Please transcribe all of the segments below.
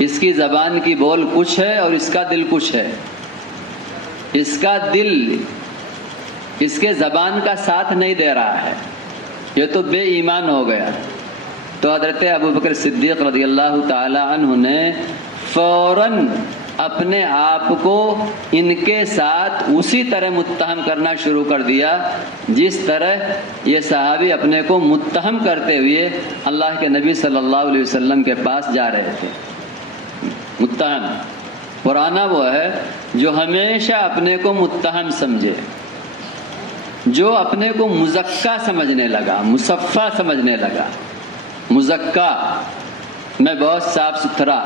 اس کی زبان کی بول کچھ ہے اور اس کا دل کچھ ہے. اس کا دل اس کے زبان کا ساتھ نہیں دے رہا ہے، یہ تو بے ایمان ہو گیا. تو حضرت ابوبکر صدیق رضی اللہ تعالی عنہ نے فوراً اپنے آپ کو ان کے ساتھ اسی طرح متہم کرنا شروع کر دیا جس طرح یہ صحابی اپنے کو متہم کرتے ہوئے اللہ کے نبی صلی اللہ علیہ وسلم کے پاس جا رہے تھے. متہم پرانا وہ ہے جو ہمیشہ اپنے کو متہم سمجھے، جو اپنے کو مزکا سمجھنے لگا، مصفا سمجھنے لگا. مزکا، میں بہت صاف ستھرا،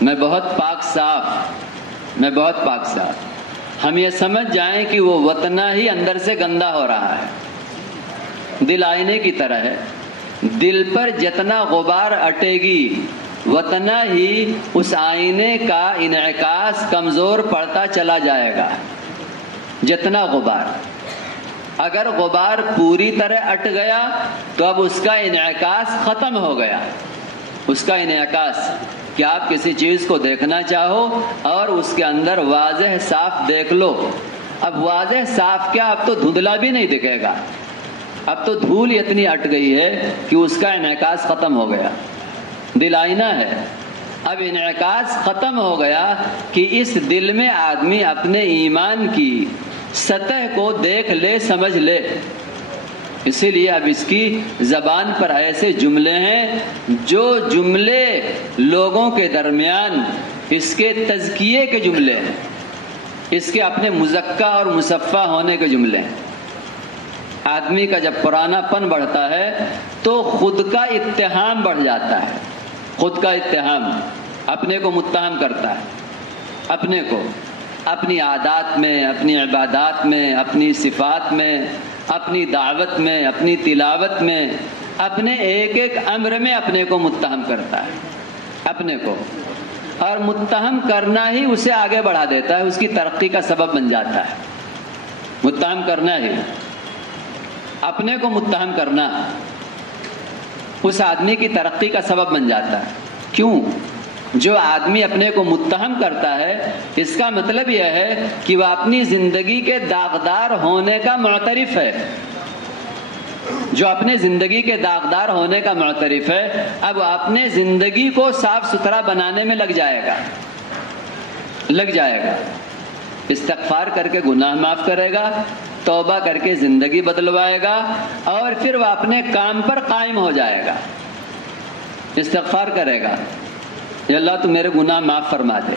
میں بہت پاک صاف، میں بہت پاک صاف. ہم یہ سمجھ جائیں کہ وہ وطنہ ہی اندر سے گندا ہو رہا ہے. دل آئینے کی طرح ہے، دل پر جتنا غبار اٹے گی وطنہ ہی اس آئینے کا انعکاس کمزور پڑتا چلا جائے گا. جتنا غبار، اگر غبار پوری طرح اٹ گیا تو اب اس کا انعکاس ختم ہو گیا. اس کا انعکاس کہ آپ کسی چیز کو دیکھنا چاہو اور اس کے اندر واضح صاف دیکھ لو. اب واضح صاف کیا، اب تو دھندلا بھی نہیں دکھے گا، اب تو دھول اتنی اٹ گئی ہے کہ اس کا انعکاس ختم ہو گیا. دل آئینہ ہے، اب انعکاس ختم ہو گیا کہ اس دل میں آدمی اپنے ایمان کی سطح کو دیکھ لے، سمجھ لے. اسی لیے اب اس کی زبان پر ایسے جملے ہیں جو جملے لوگوں کے درمیان اس کے تزکیے کے جملے ہیں، اس کے اپنے مزکا اور مصفا ہونے کے جملے ہیں. آدمی کا جب پرانا پن بڑھتا ہے تو خود کا اتہام بڑھ جاتا ہے. خود کا اتہام، اپنے کو متہم کرتا ہے، اپنے کو اپنی عادات میں، اپنی عبادات میں، اپنی صفات میں، اپنی دعوت میں، اپنی تلاوت میں، اپنے ایک ایک امر میں اپنے کو متہم کرتا ہے. اپنے کو، اور متہم کرنا ہی اسے آگے بڑھا دیتا ہے، اس کی ترقی کا سبب بن جاتا ہے. متہم کرنا ہی، اپنے کو متہم کرنا اس آدمی کی ترقی کا سبب بن جاتا ہے. کیوں؟ جو آدمی اپنے کو متہم کرتا ہے اس کا مطلب یہ ہے کہ وہ اپنی زندگی کے داغدار ہونے کا معترف ہے. جو اپنے زندگی کے داغدار ہونے کا معترف ہے اب اپنے زندگی کو صاف ستھرا بنانے میں لگ جائے گا. استغفار کر کے گناہ معاف کرے گا، توبہ کر کے زندگی بدلوائے گا، اور پھر وہ اپنے کام پر قائم ہو جائے گا. استغفار کرے گا، اے اللہ تو میرے گناہ معاف فرما دے،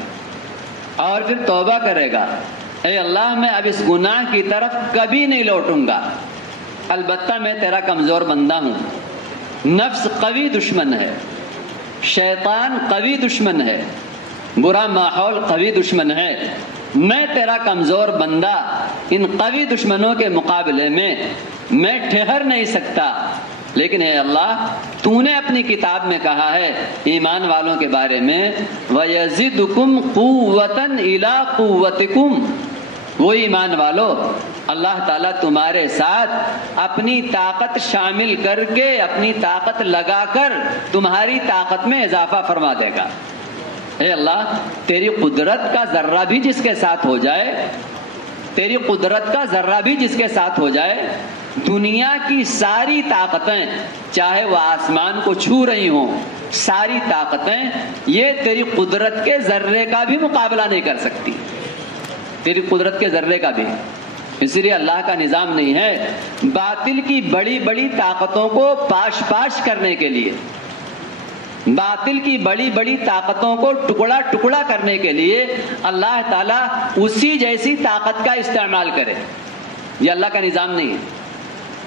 اور پھر توبہ کرے گا، اے اللہ میں اب اس گناہ کی طرف کبھی نہیں لوٹوں گا. البتہ میں تیرا کمزور بندہ ہوں، نفس قوی دشمن ہے، شیطان قوی دشمن ہے، برا ماحول قوی دشمن ہے. میں تیرا کمزور بندہ ان قوی دشمنوں کے مقابلے میں ٹھہر نہیں سکتا. لیکن اے اللہ تو نے اپنی کتاب میں کہا ہے ایمان والوں کے بارے میں وَيَزِدُكُمْ قُوَّةً إِلَىٰ قُوَّتِكُمْ، وہ ایمان والو اللہ تعالیٰ تمہارے ساتھ اپنی طاقت شامل کر کے، اپنی طاقت لگا کر تمہاری طاقت میں اضافہ فرما دے گا. اے اللہ تیری قدرت کا ذرہ بھی جس کے ساتھ ہو جائے، تیری قدرت کا ذرہ بھی جس کے ساتھ ہو جائے، دنیا کی ساری طاقتیں چاہے وہ آسمان کو چھو رہی ہوں، ساری طاقتیں یہ تیری قدرت کے ذرے کا بھی مقابلہ نہیں کر سکتی، تیری قدرت کے ذرے کا بھی. اس لیے اللہ کا نظام نہیں ہے باطل کی بڑی بڑی طاقتوں کو پاش پاش کرنے کے لیے، باطل کی بڑی بڑی طاقتوں کو ٹکڑا ٹکڑا کرنے کے لیے اللہ تعالیٰ اسی جیسی طاقت کا استعمال کرے. یہ اللہ کا نظام نہیں ہے،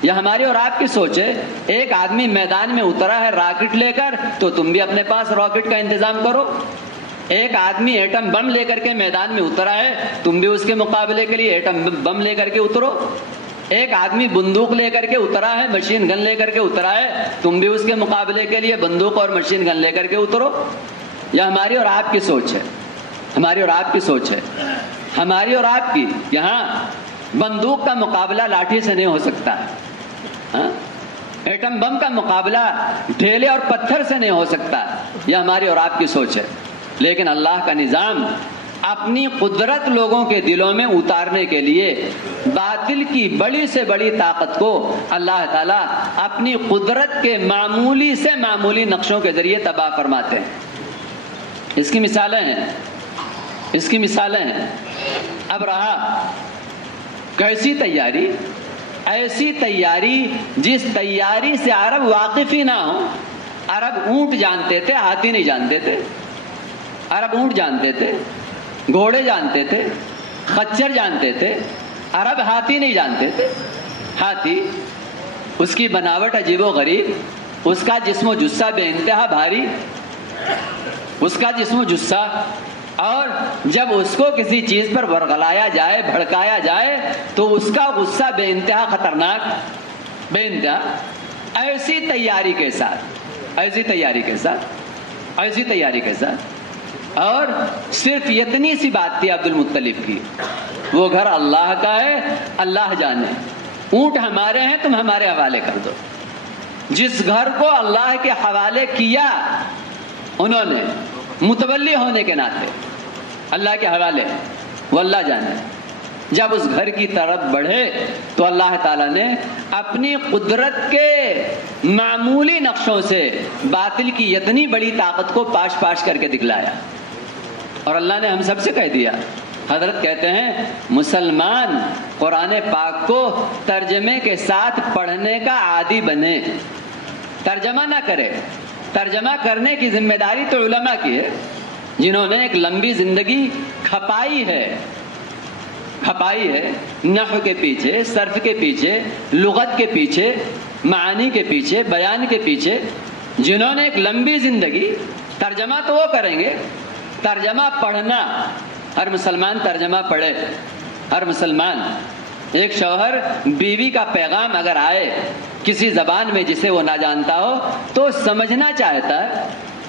یہ ہماری اور آپ کی سوچ ہے. ایک آدمی میدان میں اترا ہے راکٹ لے کر تو تم بھی اپنے پاس راکٹ کا انتظام کرو. ایک آدمی ایٹم بم لے کر کے میدان میں اترا ہے تم بھی اس کے مقابلے کے لیے ایٹم بم لے کر کے اترو. ایک آدمی بندوق لے کر کے اترا ہے، مشین گن لے کر کے اترا ہے، تم بھی اس کے مقابلے کے لیے بندوق اور مشین گن لے کر کے اترو. یہ ہماری اور آپ کی سوچ ہے، ہماری اور آپ کی سوچ ہے. ہماری اور آپ کی یہاں بندوق کا مقابلہ لاٹھی سے نہیں ہو سکتا. ایٹم بم کا مقابلہ ڈھیلے اور پتھر سے نہیں ہو سکتا، یہ ہماری اور آپ کی سوچ ہے، لیکن اللہ کا نظام اپنی قدرت لوگوں کے دلوں میں اتارنے کے لیے باطل کی بڑی سے بڑی طاقت کو اللہ تعالیٰ اپنی قدرت کے معمولی سے معمولی نقشوں کے ذریعے تباہ فرماتے ہیں۔ اس کی مثالیں ہیں۔ اب رہا کیسی تیاری؟ ایسی تیاری جس تیاری سے عرب واقف ہی نہ ہو۔ عرب اونٹ جانتے تھے، ہاتھی نہیں جانتے تھے۔ عرب اونٹ جانتے تھے، گھوڑے جانتے تھے، خچر جانتے تھے، عرب ہاتھی نہیں جانتے تھے۔ ہاتھی، اس کی بناوٹ عجیب و غریب، اس کا جسم و جثہ بے انتہا بھاری، اس کا جسم و جثہ، اور جب اس کو کسی چیز پر ورغلایا جائے، بھڑکایا جائے تو اس کا غصہ بے انتہا خطرناک، بے انتہا۔ ایسی تیاری کے ساتھ اور صرف اتنی سی بات تھی عبد المطلب کی، وہ گھر اللہ کا ہے، اللہ جانے، اونٹ ہمارے ہیں، تم ہمارے حوالے کر دو۔ جس گھر کو اللہ کے حوالے کیا انہوں نے متولی ہونے کے ناطے اللہ کے حوالے، وہ اللہ جانے۔ جب اس گھر کی طرف بڑھے تو اللہ تعالیٰ نے اپنی قدرت کے معمولی نقشوں سے باطل کی اتنی بڑی طاقت کو پاش پاش کر کے دکھلایا، اور اللہ نے ہم سب سے کہہ دیا۔ حضرت کہتے ہیں مسلمان قرآن پاک کو ترجمے کے ساتھ پڑھنے کا عادی بنے، ترجمہ نہ کرے۔ ترجمہ کرنے کی ذمہ داری تو علماء کی ہے، جنہوں نے ایک لمبی زندگی کھپائی ہے نحو کے پیچھے، صرف کے پیچھے، لغت کے پیچھے، معانی کے پیچھے، بیان کے پیچھے، جنہوں نے ایک لمبی زندگی۔ ترجمہ تو وہ کریں گے، ترجمہ پڑھنا ہر مسلمان ترجمہ پڑھے، ہر مسلمان۔ ایک شوہر بیوی کا پیغام اگر آئے کسی زبان میں جسے وہ نہ جانتا ہو تو سمجھنا چاہتا ہے،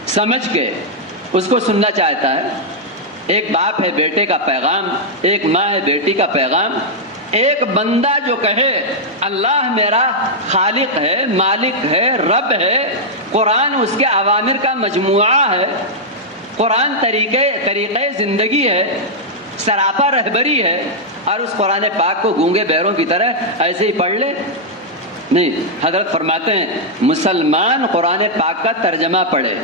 سمجھ کے اس کو سننا چاہتا ہے۔ ایک باپ ہے بیٹے کا پیغام، ایک ماں ہے بیٹی کا پیغام۔ ایک بندہ جو کہے اللہ میرا خالق ہے، مالک ہے، رب ہے، قرآن اس کے اوامر کا مجموعہ ہے، قرآن طریقے زندگی ہے، سراپا رہبری ہے، اور اس قرآن پاک کو گونگے بہروں کی طرح ایسے ہی پڑھ لے؟ نہیں، حضرت فرماتے ہیں مسلمان قرآن پاک کا ترجمہ پڑھے۔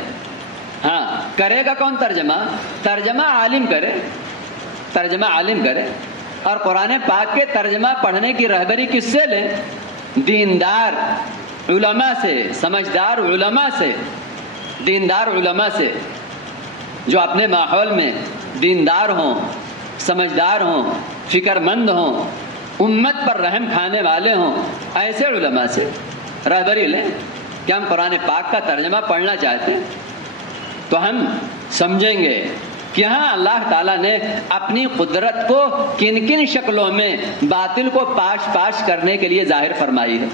ہاں، کرے گا کون ترجمہ؟ ترجمہ عالم کرے۔ اور قرآن پاک کے ترجمہ پڑھنے کی رہبری کس سے لیں؟ دیندار علماء سے، سمجھدار علماء سے، جو اپنے ماحول میں دیندار ہوں، سمجھدار ہوں، فکر مند ہوں، امت پر رحم کھانے والے ہوں، ایسے علماء سے رہبری لیں کہ ہم قرآن پاک کا ترجمہ پڑھنا چاہتے ہیں، تو ہم سمجھیں گے کہ ہاں اللہ تعالیٰ نے اپنی قدرت کو کن کن شکلوں میں باطل کو پاش کرنے کے لیے ظاہر فرمائی ہے۔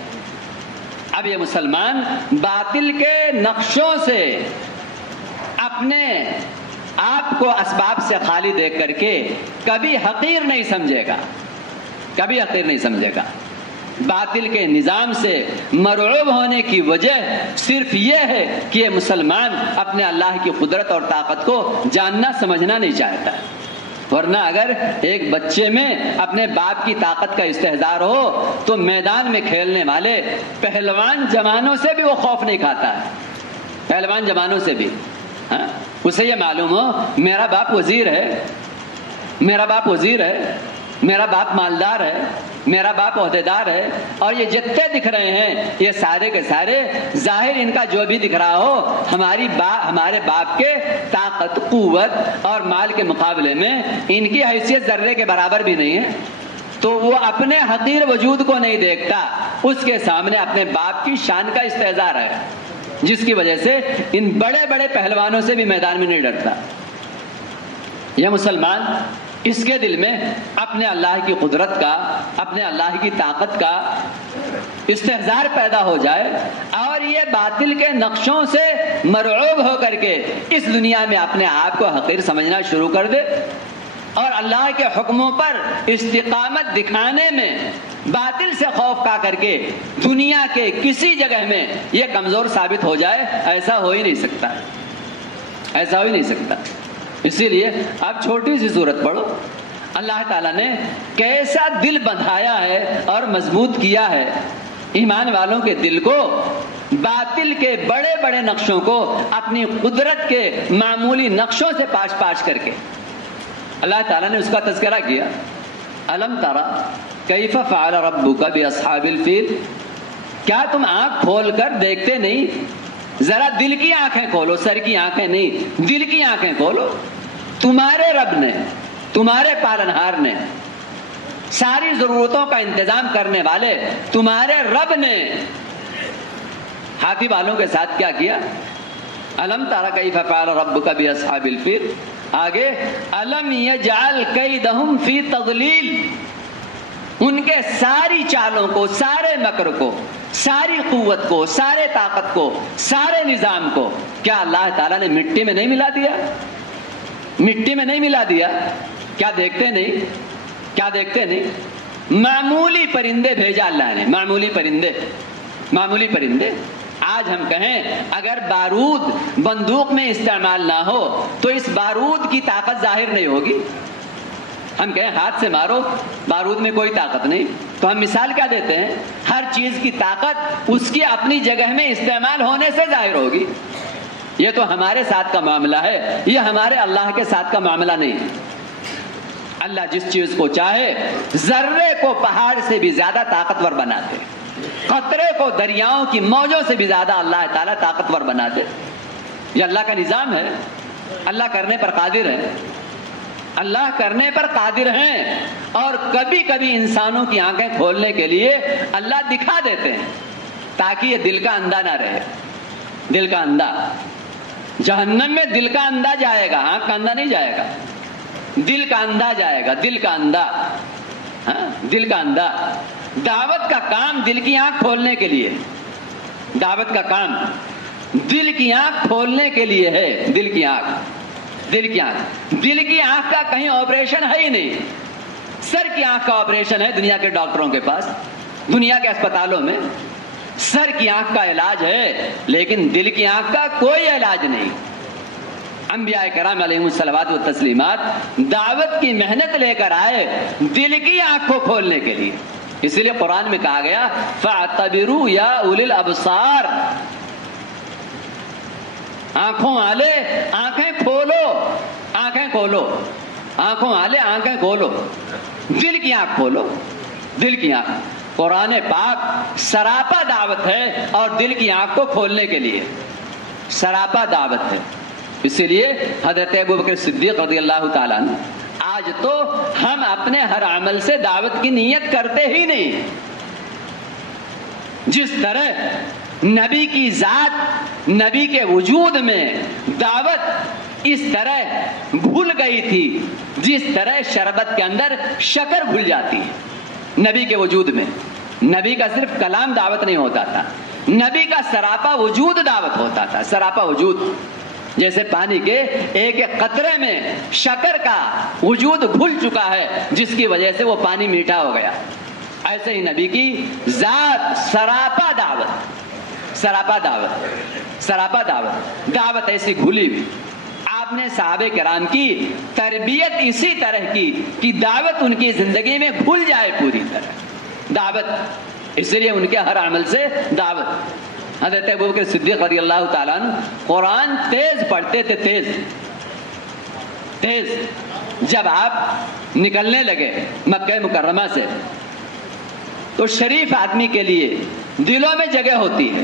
اب یہ مسلمان باطل کے نقشوں سے اپنے آپ کو اسباب سے خالی دیکھ کر کے کبھی حقیر نہیں سمجھے گا۔ باطل کے نظام سے مرعوب ہونے کی وجہ صرف یہ ہے کہ یہ مسلمان اپنے اللہ کی قدرت اور طاقت کو جاننا سمجھنا نہیں چاہتا، ورنہ اگر ایک بچے میں اپنے باپ کی طاقت کا استحضار ہو تو میدان میں کھیلنے والے پہلوان جوانوں سے بھی وہ خوف نہیں کھاتا ہے، پہلوان جوانوں سے بھی۔ اسے یہ معلوم ہو میرا باپ وزیر ہے، میرا باپ مالدار ہے، میرا باپ عہدیدار ہے، اور یہ جتنے دکھ رہے ہیں یہ سارے کے سارے ظاہر ان کا جو بھی دکھ رہا ہو ہمارے باپ کے طاقت، قوت اور مال کے مقابلے میں ان کی حیثیت ذرے کے برابر بھی نہیں ہے، تو وہ اپنے حقیر وجود کو نہیں دیکھتا، اس کے سامنے اپنے باپ کی شان کا استحضار ہے، جس کی وجہ سے ان بڑے بڑے پہلوانوں سے بھی میدان میں نہیں ڈرتا۔ یہ مسلمان اس کے دل میں اپنے اللہ کی قدرت کا، اپنے اللہ کی طاقت کا استحضار پیدا ہو جائے، اور یہ باطل کے نقشوں سے مرعوب ہو کر کے اس دنیا میں اپنے آپ کو حقیر سمجھنا شروع کر دے، اور اللہ کے حکموں پر استقامت دکھانے میں باطل سے خوف کھا کر کے دنیا کے کسی جگہ میں یہ کمزور ثابت ہو جائے، ایسا ہو ہی نہیں سکتا، ایسا ہو ہی نہیں سکتا۔ اسی لیے آپ چھوٹی سی سورت پڑھو، اللہ تعالیٰ نے کیسا دل بندھایا ہے اور مضبوط کیا ہے ایمان والوں کے دل کو، باطل کے بڑے بڑے نقشوں کو اپنی قدرت کے معمولی نقشوں سے پاش کر کے اللہ تعالیٰ نے اس کا تذکرہ کیا۔ الم تری کیف فعل ربک باصحاب الفیل، کیا تم آنکھ کھول کر دیکھتے نہیں؟ ذرا دل کی آنکھیں کھولو، سر کی آنکھیں نہیں، دل کی آنکھیں کھولو۔ تمہارے رب نے، تمہارے پالنہار نے، ساری ضرورتوں کا انتظام کرنے والے تمہارے رب نے ہاتھی والوں کے ساتھ کیا کیا؟ الم تری کیف فعل ربک باصحاب الفیل، آگے الم یجعل کیدہم فی تضلیل، ان کے ساری چالوں کو، سارے مکر کو، ساری قوت کو، سارے طاقت کو، سارے نظام کو کیا اللہ تعالیٰ نے مٹی میں نہیں ملا دیا؟ مٹی میں نہیں ملا دیا؟ کیا دیکھتے نہیں؟ کیا دیکھتے نہیں؟ معمولی پرندے بھیجا اللہ نے، معمولی پرندے، معمولی پرندے۔ آج ہم کہیں اگر بارود بندوق میں استعمال نہ ہو تو اس بارود کی طاقت ظاہر نہیں ہوگی۔ ہم کہیں ہاتھ سے مارو، بارود میں کوئی طاقت نہیں، تو ہم مثال کیا دیتے ہیں؟ ہر چیز کی طاقت اس کی اپنی جگہ میں استعمال ہونے سے ظاہر ہوگی۔ یہ تو ہمارے ساتھ کا معاملہ ہے، یہ ہمارے اللہ کے ساتھ کا معاملہ نہیں۔ اللہ جس چیز کو چاہے ذرے کو پہاڑ سے بھی زیادہ طاقتور بنا دے، قطرے کو دریاؤں کی موجوں سے بھی زیادہ اللہ تعالیٰ طاقتور بنا دے۔ یہ اللہ کا نظام ہے، اللہ کرنے پر قادر ہے، اللہ کرنے پر قادر ہیں، اور کبھی کبھی انسانوں کی آنکھیں کھولنے کے لیے اللہ دکھا دیتے ہیں تاکہ یہ دل کا اندھا نہ رہے۔ دل کا اندھا، جہنم میں دل کا اندھا جائے گا، آنکھ کا اندھا نہیں جائے گا، دل کا اندھا جائے گا، دل کا اندھا، ہاں دل کا اندھا۔ دعوت کا کام دل کی آنکھ کھولنے کے لیے، دعوت کا کام دل کی آنکھ کھولنے کے لیے ہے۔ دل کی آنکھ، دل کی آنکھ، دل کی آنکھ کا کہیں آپریشن ہے ہی نہیں۔ سر کی آنکھ کا آپریشن ہے دنیا کے ڈاکٹروں کے پاس، دنیا کے اسپتالوں میں سر کی آنکھ کا علاج ہے، لیکن دل کی آنکھ کا کوئی علاج نہیں۔ انبیاء کرام علیہم الصلوات و تسلیمات دعوت کی محنت لے کر آئے دل کی آنکھ کو کھولنے کے لیے۔ اسی لیے قرآن میں کہا گیا فَاعْتَبِرُوا يَا أُولِي الْأَبْصَارِ، آنکھوں والے آنکھیں کھولو، آنکھیں کھولو، آنکھوں والے آنکھیں کھولو، دل کی آنکھ کھولو، دل کی آنکھ۔ قرآن پاک سراپا دعوت ہے اور دل کی آنکھ کو کھولنے کے لیے سراپا دعوت ہے۔ اسی لیے حضرت ابوبکر صدیق رضی اللہ تعالیٰ عنہ، آج تو ہم اپنے ہر عمل سے دعوت کی نیت کرتے ہی نہیں۔ جس طرح نبی کی ذات، نبی کے وجود میں دعوت اس طرح گھل گئی تھی جس طرح شربت کے اندر شکر گھل جاتی ہے نبی کے وجود میں۔ نبی کا صرف کلام دعوت نہیں ہوتا تھا، نبی کا سراپا وجود دعوت ہوتا تھا، سراپا وجود۔ جیسے پانی کے ایک ایک قطرے میں شکر کا وجود گھل چکا ہے جس کی وجہ سے وہ پانی میٹھا ہو گیا، ایسے ہی نبی کی ذات سراپا دعوت، سراپا دعوت، سراپا دعوت، دعوت ایسی گھلی ہوئی۔ آپ نے صحابہ کرام کی تربیت اسی طرح کی کہ دعوت ان کی زندگی میں گھل جائے پوری طرح دعوت، اس لیے ان کے ہر عمل سے دعوت۔ حضرت ابوبکر صدیق رضی اللہ تعالیٰ عنہ قرآن تیز پڑھتے تھے، تیز تیز۔ جب آپ نکلنے لگے مکہ مکرمہ سے تو شریف آدمی کے لیے دلوں میں جگہ ہوتی ہے۔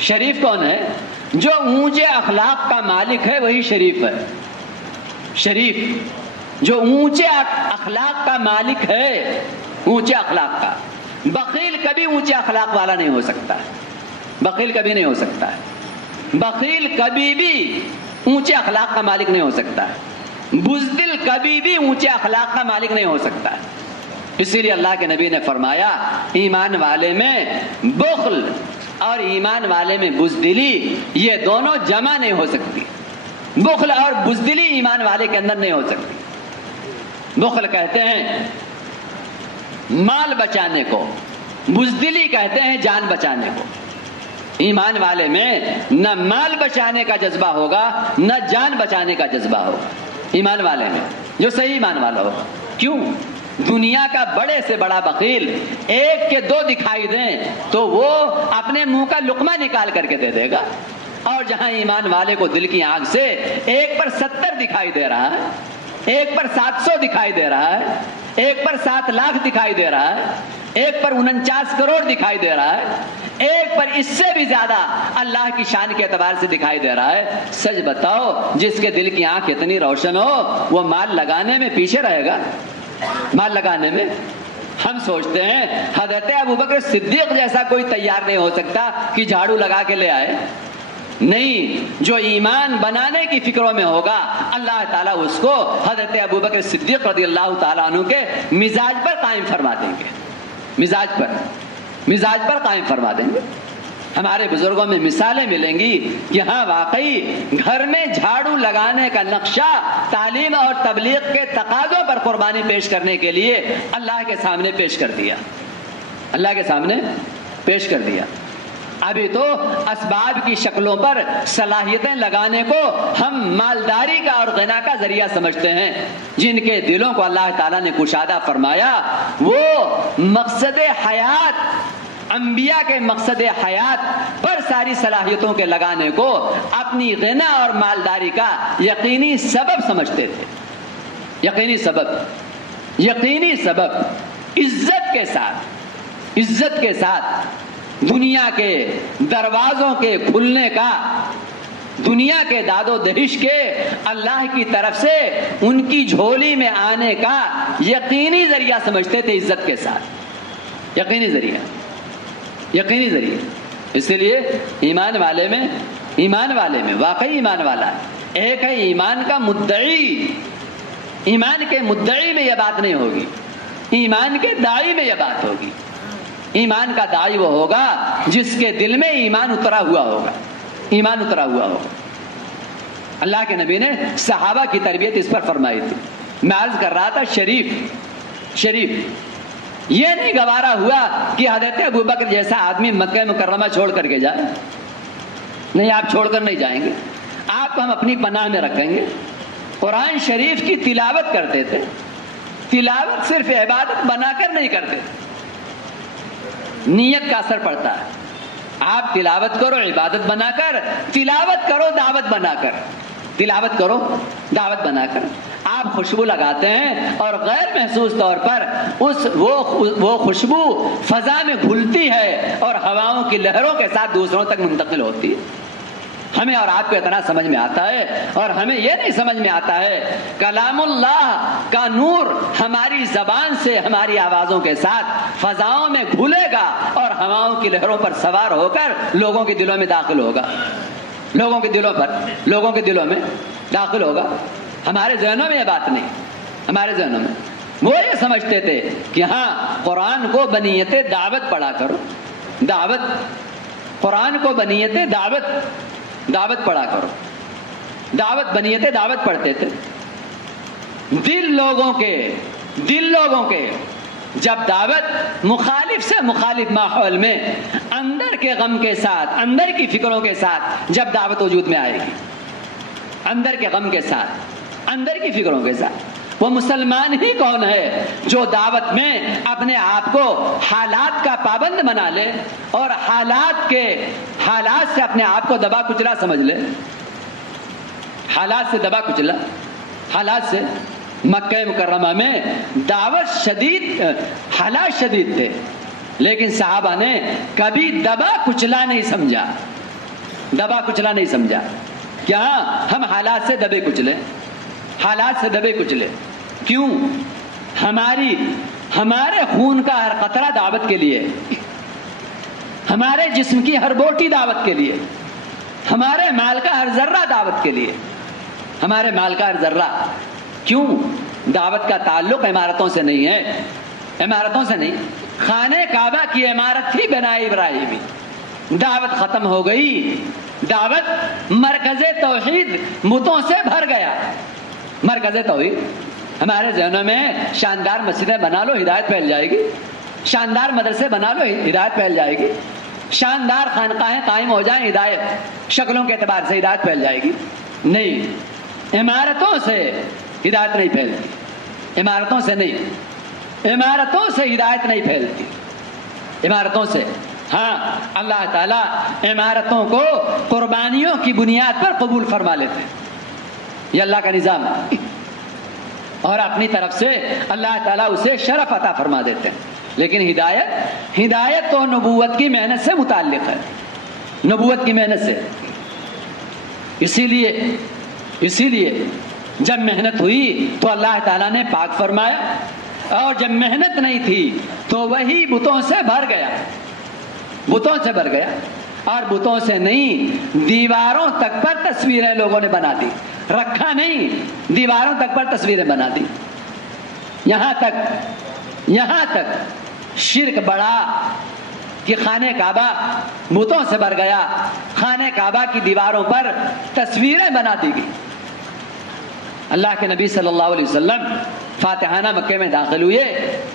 شریف کون ہے؟ جو اونچے اخلاق کا مالک ہے وہی شریف ہے۔ شریف جو اونچے اخلاق کا مالک ہے، اونچے اخلاق کا۔ بخیل کبھی اونچے اخلاق والا نہیں ہو سکتا ہے، بخیل کبھی نہیں ہو سکتا ہے، بخیل کبھی بھی اونچے اخلاق کا مالک نہیں ہو سکتا ہے، بزدل کبھی بھی اونچے اخلاق کا مالک نہیں ہو سکتا ہے۔ اسی لیے اللہ کے نبی نے فرمایا ایمان والے میں بخل اور ایمان والے میں بزدلی یہ دونوں جمع نہیں ہو سکتی، بخل اور بزدلی ایمان والے کے اندر نہیں ہو سکتی۔ بخل کہتے ہیں مال بچانے کو، بزدلی کہتے ہیں جان بچانے کو. ایمان والے میں نہ مال بچانے کا جذبہ ہوگا نہ جان بچانے کا جذبہ ہوگا. ایمان والے میں جو صحیح ایمان والا ہوگا. کیوں؟ دنیا کا بڑے سے بڑا بخیل ایک کے دو دکھائی دیں تو وہ اپنے منہ کا لقمہ نکال کر کے دے دے گا، اور جہاں ایمان والے کو دل کی آنکھ سے ایک پر 70 دکھائی دے رہا ہے، ایک پر 700 دکھائی دے رہا ہے، ایک پر 7 لاکھ دکھائی دے رہا ہے، ایک پر 49 کروڑ دکھائی دے رہا ہے، ایک پر اس سے بھی زیادہ اللہ کی شان کے اعتبار سے دکھائی دے رہا ہے. سچ بتاؤ، جس کے دل کی آنکھ اتنی روشن ہو وہ مال لگانے میں پیچھے رہے گا؟ مال لگانے میں ہم سوچتے ہیں حضرت ابوبکر صدیق جیسا کوئی تیار نہیں ہو سکتا کہ جھاڑو لگا کے لے آئے. نہیں، جو ایمان بنانے کی فکروں میں ہوگا اللہ تعالیٰ اس کو حضرت ابوبکر صدیق رضی اللہ تعالیٰ عنہ کے مزاج پر قائم فرما دیں گے. مزاج پر قائم فرما دیں گے. ہمارے بزرگوں میں مثالیں ملیں گی کہ ہاں واقعی گھر میں جھاڑو لگانے کا نقشہ تعلیم اور تبلیغ کے تقاضوں پر قربانی پیش کرنے کے لیے اللہ کے سامنے پیش کر دیا. اللہ کے سامنے پیش کر دیا. ابھی تو اسباب کی شکلوں پر صلاحیتیں لگانے کو ہم مالداری کا اور غنا کا ذریعہ سمجھتے ہیں. جن کے دلوں کو اللہ تعالیٰ نے کشادہ فرمایا وہ مقصد حیات، انبیاء کے مقصد حیات پر ساری صلاحیتوں کے لگانے کو اپنی غنا اور مالداری کا یقینی سبب سمجھتے تھے. یقینی سبب عزت کے ساتھ دنیا کے دروازوں کے کھلنے کا، دنیا کے داد و دہش کے اللہ کی طرف سے ان کی جھولی میں آنے کا یقینی ذریعہ سمجھتے تھے. عزت کے ساتھ یقینی ذریعہ. اس لیے ایمان والے میں واقعی ایمان والا ہے. ایک ہے ایمان کا مدعی. ایمان کے مدعی میں یہ بات نہیں ہوگی، ایمان کے داعی میں یہ بات ہوگی. ایمان کا داعی وہ ہوگا جس کے دل میں ایمان اترا ہوا ہوگا. اللہ کے نبی نے صحابہ کی تربیت اس پر فرمائی تھی. میں عرض کر رہا تھا شریف یہ نہیں گوارا ہوا کہ حضرت ابوبکر جیسا آدمی مکہ مکرمہ چھوڑ کر کے جائے. نہیں، آپ چھوڑ کر نہیں جائیں گے، آپ کو ہم اپنی پناہ میں رکھیں گے. قرآن شریف کی تلاوت کرتے تھے. تلاوت صرف عبادت بنا کر نہیں کرتے، نیت کا اثر پڑتا ہے. آپ تلاوت کرو عبادت بنا کر، تلاوت کرو دعوت بنا کر. آپ خوشبو لگاتے ہیں اور غیر محسوس طور پر وہ خوشبو فضا میں گھلتی ہے اور ہواؤں کی لہروں کے ساتھ دوسروں تک منتقل ہوتی ہے. ہمیں اور آپ کو اتنا سمجھ میں آتا ہے، اور ہمیں یہ نہیں سمجھ میں آتا ہے کلام اللہ کا نور ہماری زبان سے ہماری آوازوں کے ساتھ فضاؤں میں گھلے گا اور ہواؤں کی لہروں پر سوار ہو کر لوگوں کے دلوں میں داخل ہوگا. لوگوں کے دلوں میں داخل ہوگا. ہمارے ذہنوں میں یہ بات نہیں. ہمارے ذہنوں میں وہ یہ سمجھتے تھے کہ ہاں قرآن کو بنیت دعوت پڑھا کرو. قرآن کو بنیت دعوت پڑھا کرو. بنیت دعوت پڑھتے تھے. دل لوگوں کے جب دعوت مخالف سے مخالف ماحول میں اندر کے غم کے ساتھ، اندر کی فکروں کے ساتھ جب دعوت وجود میں آئے گی، اندر کے غم کے ساتھ، اندر کی فکروں کے ساتھ، وہ مسلمان ہی کون ہے جو دعوت میں اپنے آپ کو حالات کا پابند بنا لے اور حالات سے اپنے آپ کو دبا کچلا سمجھ لے. حالات سے مکہ مکرمہ میں حالات شدید تھے، لیکن صحابہ نے کبھی دبا کچلا نہیں سمجھا. کیا ہم حالات سے دبے کچلے؟ کیوں؟ ہمارے خون کا ہر قطرہ دعوت کے لیے، ہمارے جسم کی ہر بوٹی دعوت کے لیے، ہمارے مال کا ہر ذرہ دعوت کے لیے. کیوں؟ دعوت کا تعلق عمارتوں سے نہیں ہے. خانہ کعبہ کی عمارت تھی بنا ابراہیمی. دعوت ختم ہو گئی. دعوت مرکز توحید بتوں سے بھر گیا. مرکز توحید ہمارے ذہنوں میں شاندار مسجدیں بنا لو، ہدایت پھیل جائے گی. شاندار مدرسے بنا لو، ہدایت پھیل جائے گی. شاندار خانقاہیں قائم ہو جائیں، ہدایت شکلوں کے اعتبار سے ہدایت پھیل جائے گی. نہیں، عمارتوں سے ہدایت نہیں پھیلتی، عمارتوں سے نہیں، عمارتوں سے ہدایت نہیں پھیلتی، عمارتوں سے. ہاں، اللہ تعالیٰ عمارتوں کو قربانیوں کی بنیاد پر قبول فرما لیتے ہیں، یہ اللہ کا نظام ہے، اور اپنی طرف سے اللہ تعالیٰ اسے شرف عطا فرما دیتے ہیں. لیکن ہدایت تو نبوت کی محنت سے متعلق ہے، نبوت کی محنت سے. اسی لیے جب محنت ہوئی تو اللہ تعالیٰ نے پاک فرمایا، اور جب محنت نہیں تھی تو وہی بتوں سے بھر گیا، بتوں سے بھر گیا. اور بتوں سے نہیں، دیواروں تک پر تصویریں لوگوں نے بنا دی، رکھا نہیں، دیواروں تک پر تصویریں بنا دی. یہاں تک شرک بڑھا کہ خانہ کعبہ بتوں سے بھر گیا، خانہ کعبہ کی دیواروں پر تصویریں بنا دی گئی. اللہ کے نبی صلی اللہ علیہ وسلم فاتحانہ مکے میں داخل ہوئے.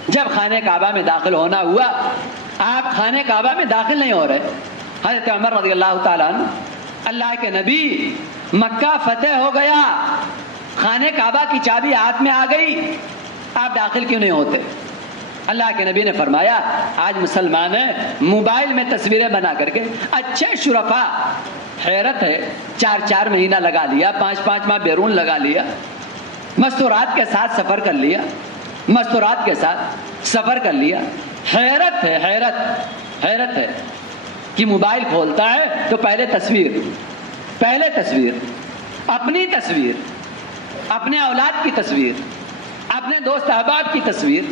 جب خانہ کعبہ میں داخل ہونا ہوا، آپ خانہ کعبہ میں داخل نہیں ہو رہے. حضرت عمر رضی اللہ تعالیٰ عنہ، اللہ کے نبی مکہ فتح ہو گیا، خانہ کعبہ کی چابی ہاتھ میں آ گئی، آپ داخل کیوں نہیں ہوتے؟ اللہ کے نبی نے فرمایا، آج مسلمان ہیں موبائل میں تصویریں بنا کر کے اچھے شرفا، حیرت ہے، 4 مہینہ لگا لیا، 5 ماہ بیرون لگا لیا، مستورات کے ساتھ سفر کر لیا، مستورات کے ساتھ سفر کر لیا. حیرت ہے کہ موبائل کھولتا ہے تو پہلے تصویر، اپنی تصویر، اپنے اولاد کی تصویر، اپنے دوست احباب کی تصویر.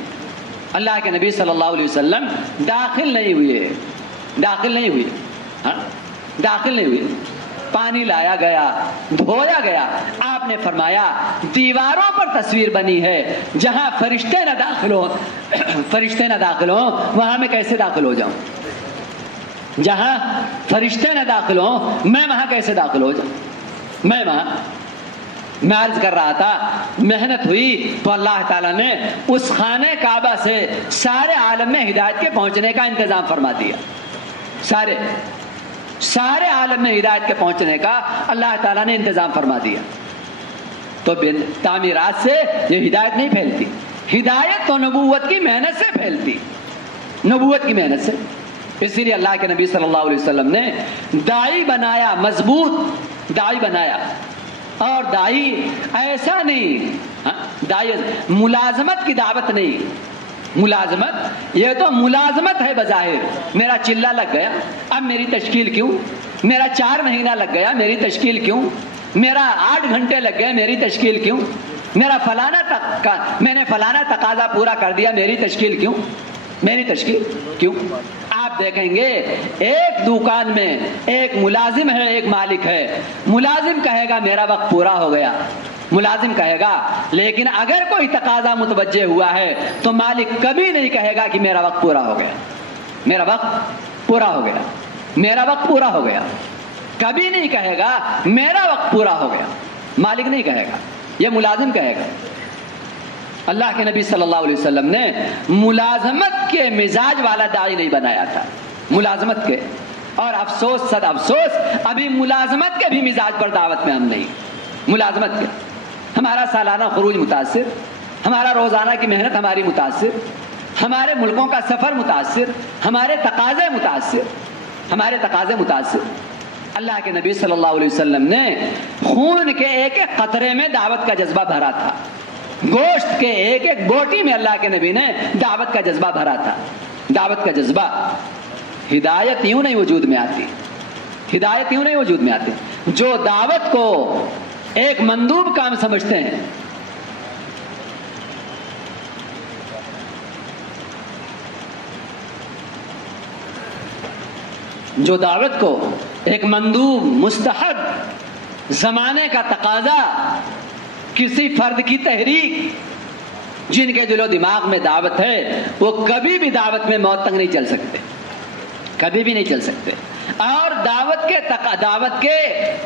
اللہ کے نبی صلی اللہ علیہ وسلم داخل نہیں ہوئے، پانی لایا گیا، دھویا گیا. آپ نے فرمایا، دیواروں پر تصویر بنی ہے، جہاں فرشتے نہ داخل ہوں وہاں میں کیسے داخل ہو جاؤں؟ جہاں فرشتے نہ داخل ہوں میں وہاں کیسے داخل ہو جاؤں؟ میں عرض کر رہا تھا، محنت ہوئی تو اللہ تعالیٰ نے اس خانہ کعبہ سے سارے عالم میں ہدایت کے پہنچنے کا انتظام فرما دیا. سارے عالم میں ہدایت کے پہنچنے کا اللہ تعالیٰ نے انتظام فرما دیا. تو تعمیرات سے یہ ہدایت نہیں پھیلتی، ہدایت تو نبوت کی محنت سے پھیلتی، نبوت کی محنت سے. اسی لیے اللہ کے نبی صلی اللہ علیہ وسلم نے داعی بنایا، مضبوط داعی بنایا. اور داعی ایسا نہیں، داعی ملازمت کی دعوت نہیں، ملازمت یہ تو ملازمت ہے بظاہر، میرا چلہ لگ گیا اب میری تشکیل کیوں، میرا 4 مہینہ لگ گیا میری تشکیل کیوں، میرا 8 گھنٹے لگ گئے میری تشکیل کیوں، میں نے فلانا تقاضا پورا کر دیا میری تشکیل کیوں. آپ دیکھیں گے ایک دکان میں ایک ملازم ہے، ایک مالک ہے، ملازم کہے گا میرا وقت پورا ہو گیا، ملازم کہے گا. لیکن اگر کوئی تقاضا متوجہ ہوا ہے تو مالک کبھی نہیں کہے گا کہ میرا وقت پورا ہو گیا، میرا وقت پورا ہو گیا، میرا وقت پورا ہو گیا. کبھی نہیں کہے گا میرا وقت پورا ہو گیا، مالک نہیں کہے گا، یہ ملازم کہے گا. اللہ کے نبی صلی اللہ علیہ وسلم نے ملازمت کے مزاج والا داعی نہیں بنایا تھا، ملازمت کے. اور افسوس صد افسوس، ابھی ملازمت کے بھی مزاج پر دعوت میں ہم نہیں. ملازمت کے ہمارا سالانہ خروج متاثر، ہمارا روزانہ کی محنت ہماری متاثر، ہمارے ملکوں کا سفر متاثر، ہمارے تقاضے متاثر. اللہ کے نبی صلی اللہ علیہ وسلم نے خون کے ایک ایک قطرے میں دعوت کا جذبہ بھرا تھا، گوشت کے ایک ایک بوٹی میں اللہ کے نبی نے دعوت کا جذبہ بھرا تھا. دعوت کا جذبہ. ہدایت یوں نہیں وجود میں آتی، جو دعوت کو ایک مندوب کام سمجھتے ہیں، جو دعوت کو ایک مندوب، مستحب، زمانے کا تقاضا، کسی فرد کی تحریک، جن کے دل و دماغ میں دعوت ہے وہ کبھی بھی دعوت میں موت تک نہیں چل سکتے، کبھی بھی نہیں چل سکتے. اور دعوت کے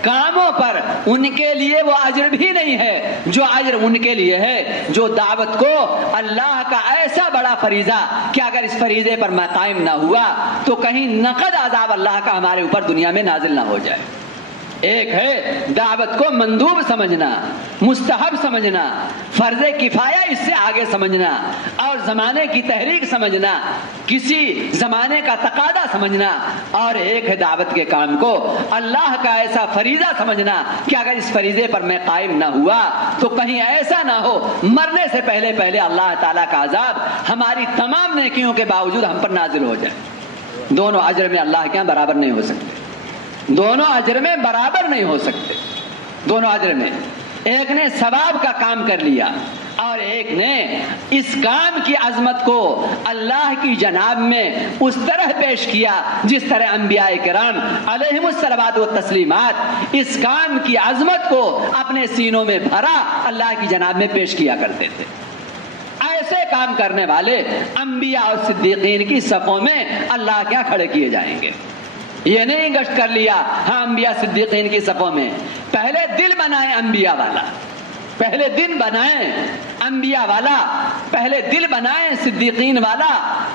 کاموں پر ان کے لیے وہ اجر بھی نہیں ہے جو اجر ان کے لیے ہے جو دعوت کو اللہ کا ایسا بڑا فریضہ کہ اگر اس فریضے پر میں قائم نہ ہوا تو کہیں نقد عذاب اللہ کا ہمارے اوپر دنیا میں نازل نہ ہو جائے۔ ایک ہے دعوت کو مندوب سمجھنا، مستحب سمجھنا، فرض کفایہ اس سے آگے سمجھنا، اور زمانے کی تحریک سمجھنا، کسی زمانے کا تقاضا سمجھنا، اور ایک ہے دعوت کے کام کو اللہ کا ایسا فریضہ سمجھنا کہ اگر اس فریضے پر میں قائم نہ ہوا تو کہیں ایسا نہ ہو مرنے سے پہلے پہلے اللہ تعالیٰ کا عذاب ہماری تمام نیکیوں کے باوجود ہم پر نازل ہو جائے۔ دونوں اجر میں اللہ کے یہاں برابر نہیں ہو سکتے، دونوں اجر میں برابر نہیں ہو سکتے، دونوں اجر میں ایک نے ثواب کا کام کر لیا اور ایک نے اس کام کی عظمت کو اللہ کی جناب میں اس طرح پیش کیا جس طرح انبیاء کرام علیہم الصلوات والتسلیمات اس کام کی عظمت کو اپنے سینوں میں بھرا اللہ کی جناب میں پیش کیا کرتے تھے۔ ایسے کام کرنے والے انبیاء اور صدیقین کی صفوں میں اللہ کیا کھڑے کیے جائیں گے۔ یہ نہیں گشت کر لیا ہاں انبیاء صدیقین کی صفوں میں، پہلے دل بنائیں انبیاء والا، پہلے دن بنائیں انبیاء والا، پہلے دل بنائیں صدیقین والا،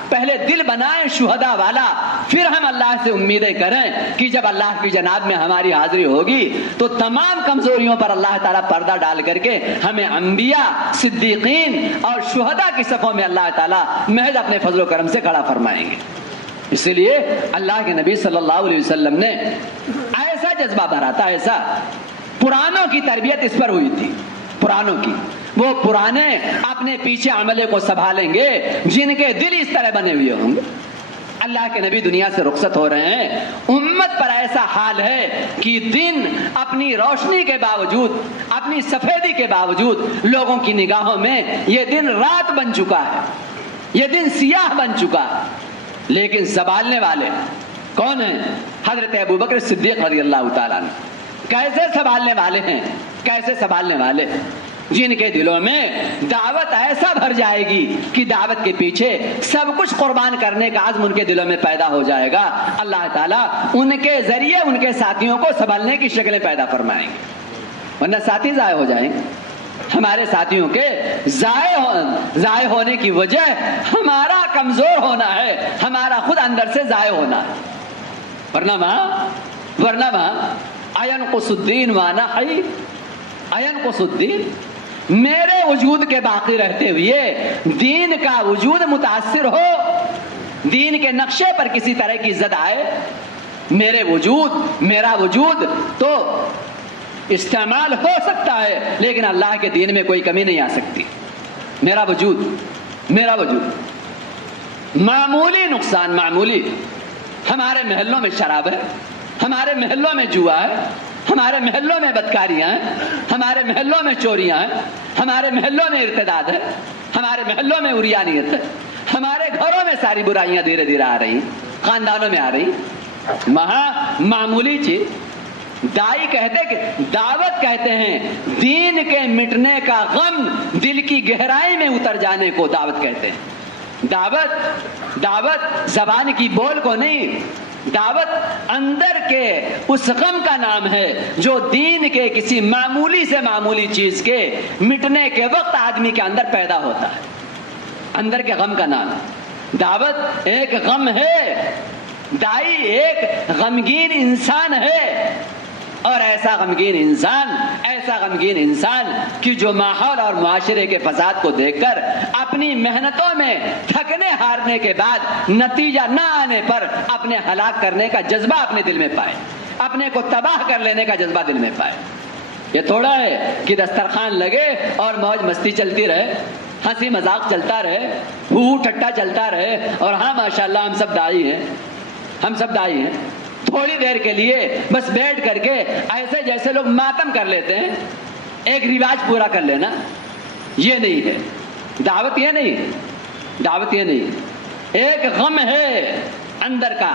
پہلے دل بنائیں شہداء والا، پھر ہم اللہ سے امیدیں کریں کہ جب اللہ کی جناب میں ہماری حاضری ہوگی تو تمام کمزوریوں پر اللہ تعالیٰ پردہ ڈال کر کے ہمیں انبیاء، صدیقین اور شہداء کی صفوں میں اللہ تعالیٰ محض اپنے فضل و کرم سے کھڑا فرمائیں گے۔ اسی لیے اللہ کے نبی صلی اللہ علیہ وسلم نے ایسا جذبہ بھرا تھا، ایسا پرانوں کی تربیت اس پر ہوئی تھی، پرانوں کی، وہ پرانے اپنے پیچھے عملے کو سنبھالیں گے جن کے دل اس طرح بنے ہوئے ہوں گے۔ اللہ کے نبی دنیا سے رخصت ہو رہے ہیں، امت پر ایسا حال ہے کہ دن اپنی روشنی کے باوجود، اپنی سفیدی کے باوجود لوگوں کی نگاہوں میں یہ دن رات بن چکا ہے، یہ دن سیاہ بن چکا ہے، لیکن سنبھالنے والے کون ہیں؟ حضرت ابوبکر صدیق رضی اللہ تعالیٰ عنہ۔ کیسے سنبھالنے والے ہیں؟ کیسے سنبھالنے والے؟ جن کے دلوں میں دعوت ایسا بھر جائے گی کہ دعوت کے پیچھے سب کچھ قربان کرنے کا عزم ان کے دلوں میں پیدا ہو جائے گا، اللہ تعالیٰ ان کے ذریعے ان کے ساتھیوں کو سنبھالنے کی شکلیں پیدا فرمائیں گے، ورنہ ساتھی ضائع ہو جائیں گے۔ ہمارے ساتھیوں کے ضائع ہونے کی وجہ ہمارا کمزور ہونا ہے، ہمارا خود اندر سے ضائع ہونا ہے، ورنہ اینقص الدین وانا حی، اینقص الدین، میرے وجود کے باقی رہتے ہوئے دین کا وجود متاثر ہو، دین کے نقشے پر کسی طرح کی زد آئے، میرا وجود تو استعمال ہو سکتا ہے لیکن اللہ کے دین میں کوئی کمی نہیں آ سکتی۔ میرا وجود معمولی نقصان، معمولی، ہمارے محلوں میں شراب ہے، ہمارے محلوں میں جوا ہے، ہمارے محلوں میں بدکاریاں ہیں، ہمارے محلوں میں چوریاں ہیں، ہمارے محلوں میں ارتداد ہے، ہمارے محلوں میں عریانیت ہے، ہمارے گھروں میں ساری برائیاں دھیرے دھیرے آ رہی ہیں، خاندانوں میں آ رہی ہیں، وہاں معمولی چیز دائی کہتے کہ دعوت کہتے ہیں دین کے مٹنے کا غم دل کی گہرائی میں اتر جانے کو دعوت کہتے ہیں۔ دعوت زبان کی بول کو نہیں، دعوت اندر کے اس غم کا نام ہے جو دین کے کسی معمولی سے معمولی چیز کے مٹنے کے وقت آدمی کے اندر پیدا ہوتا ہے، اندر کے غم کا نام ہے۔ دعوت ایک غم ہے، دائی ایک غمگین انسان ہے، اور ایسا غمگین انسان کہ جو ماحول اور معاشرے کے فساد کو دیکھ کر اپنی محنتوں میں تھکنے ہارنے کے بعد نتیجہ نہ آنے پر اپنے ہلاک کرنے کا جذبہ اپنے دل میں پائے، اپنے کو تباہ کر لینے کا جذبہ دل میں پائے۔ یہ تھوڑا ہے کہ دسترخوان لگے اور موج مستی چلتی رہے، ہنسی مذاق چلتا رہے، ہو ٹھٹا چلتا رہے، اور ہاں ماشاءاللہ ہم سب دائی ہیں، تھوڑی دیر کے لیے بس بیٹھ کر کے ایسے جیسے لوگ ماتم کر لیتے ہیں، ایک رواج پورا کر لینا، یہ نہیں ہے دعوت، یہ نہیں، ایک غم ہے اندر کا،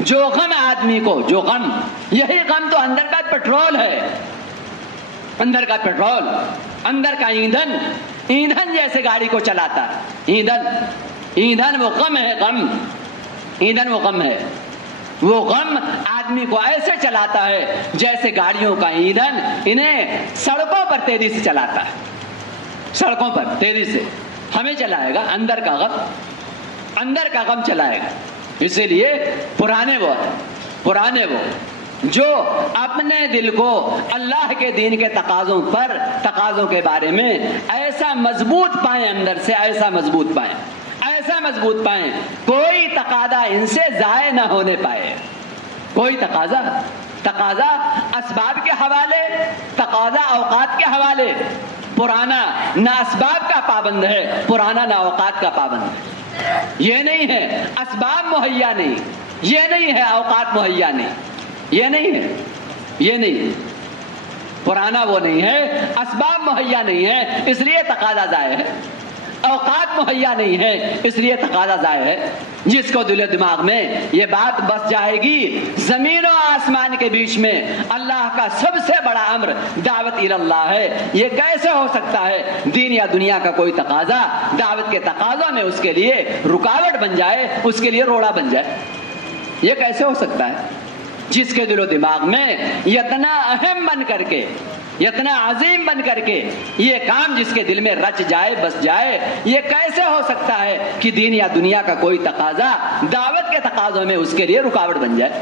جو غم آدمی کو، جو غم، یہی غم تو اندر کا پیٹرول ہے، اندر کا پیٹرول، اندر کا ایندھن جیسے گاڑی کو چلاتا ہے، ایندھن وہ غم ہے، ایندھن وہ غم ہے، وہ غم آدمی کو ایسے چلاتا ہے جیسے گاڑیوں کا ایندھن انہیں سڑکوں پر تیزی سے چلاتا ہے، سڑکوں پر تیزی سے ہمیں چلائے گا، اندر کا غم چلائے گا۔ اسی لیے پرانے وہ جو اپنے دل کو اللہ کے دین کے تقاضوں کے بارے میں ایسا مضبوط پائیں، اندر سے ایسا مضبوط پائیں کوئی تقاضا ان سے ضائع نہ ہونے پائے، کوئی تقاضا اسباب کے حوالے، تقاضا اوقات کے حوالے۔ پرانا نہ اسباب کا پابند ہے، پرانا نہ اوقات کا پابند ہے، یہ نہیں ہے اسباب مہیا نہیں، یہ نہیں ہے اوقات مہیا نہیں، یہ نہیں پرانا وہ نہیں ہے، اسباب مہیا نہیں ہے اس لیے تقاضا ضائع ہے، اوقات مہیا نہیں ہے اس لیے تقاضا ضائع ہے۔ جس کو دل و دماغ میں یہ بات بس جائے گی زمین و آسمان کے بیچ میں اللہ کا سب سے بڑا امر دعوت اللہ ہے، یہ کیسے ہو سکتا ہے دین یا دنیا کا کوئی تقاضا دعوت کے تقاضوں میں اس کے لیے رکاوٹ بن جائے، اس کے لیے روڑا بن جائے؟ یہ کیسے ہو سکتا ہے؟ جس کے دل و دماغ میں اتنا اہم بن کر کے، اتنا عظیم بن کر کے یہ کام جس کے دل میں رچ جائے بس جائے، یہ کیسے ہو سکتا ہے کہ دین یا دنیا کا کوئی تقاضا دعوت کے تقاضوں میں اس کے لیے رکاوٹ بن جائے؟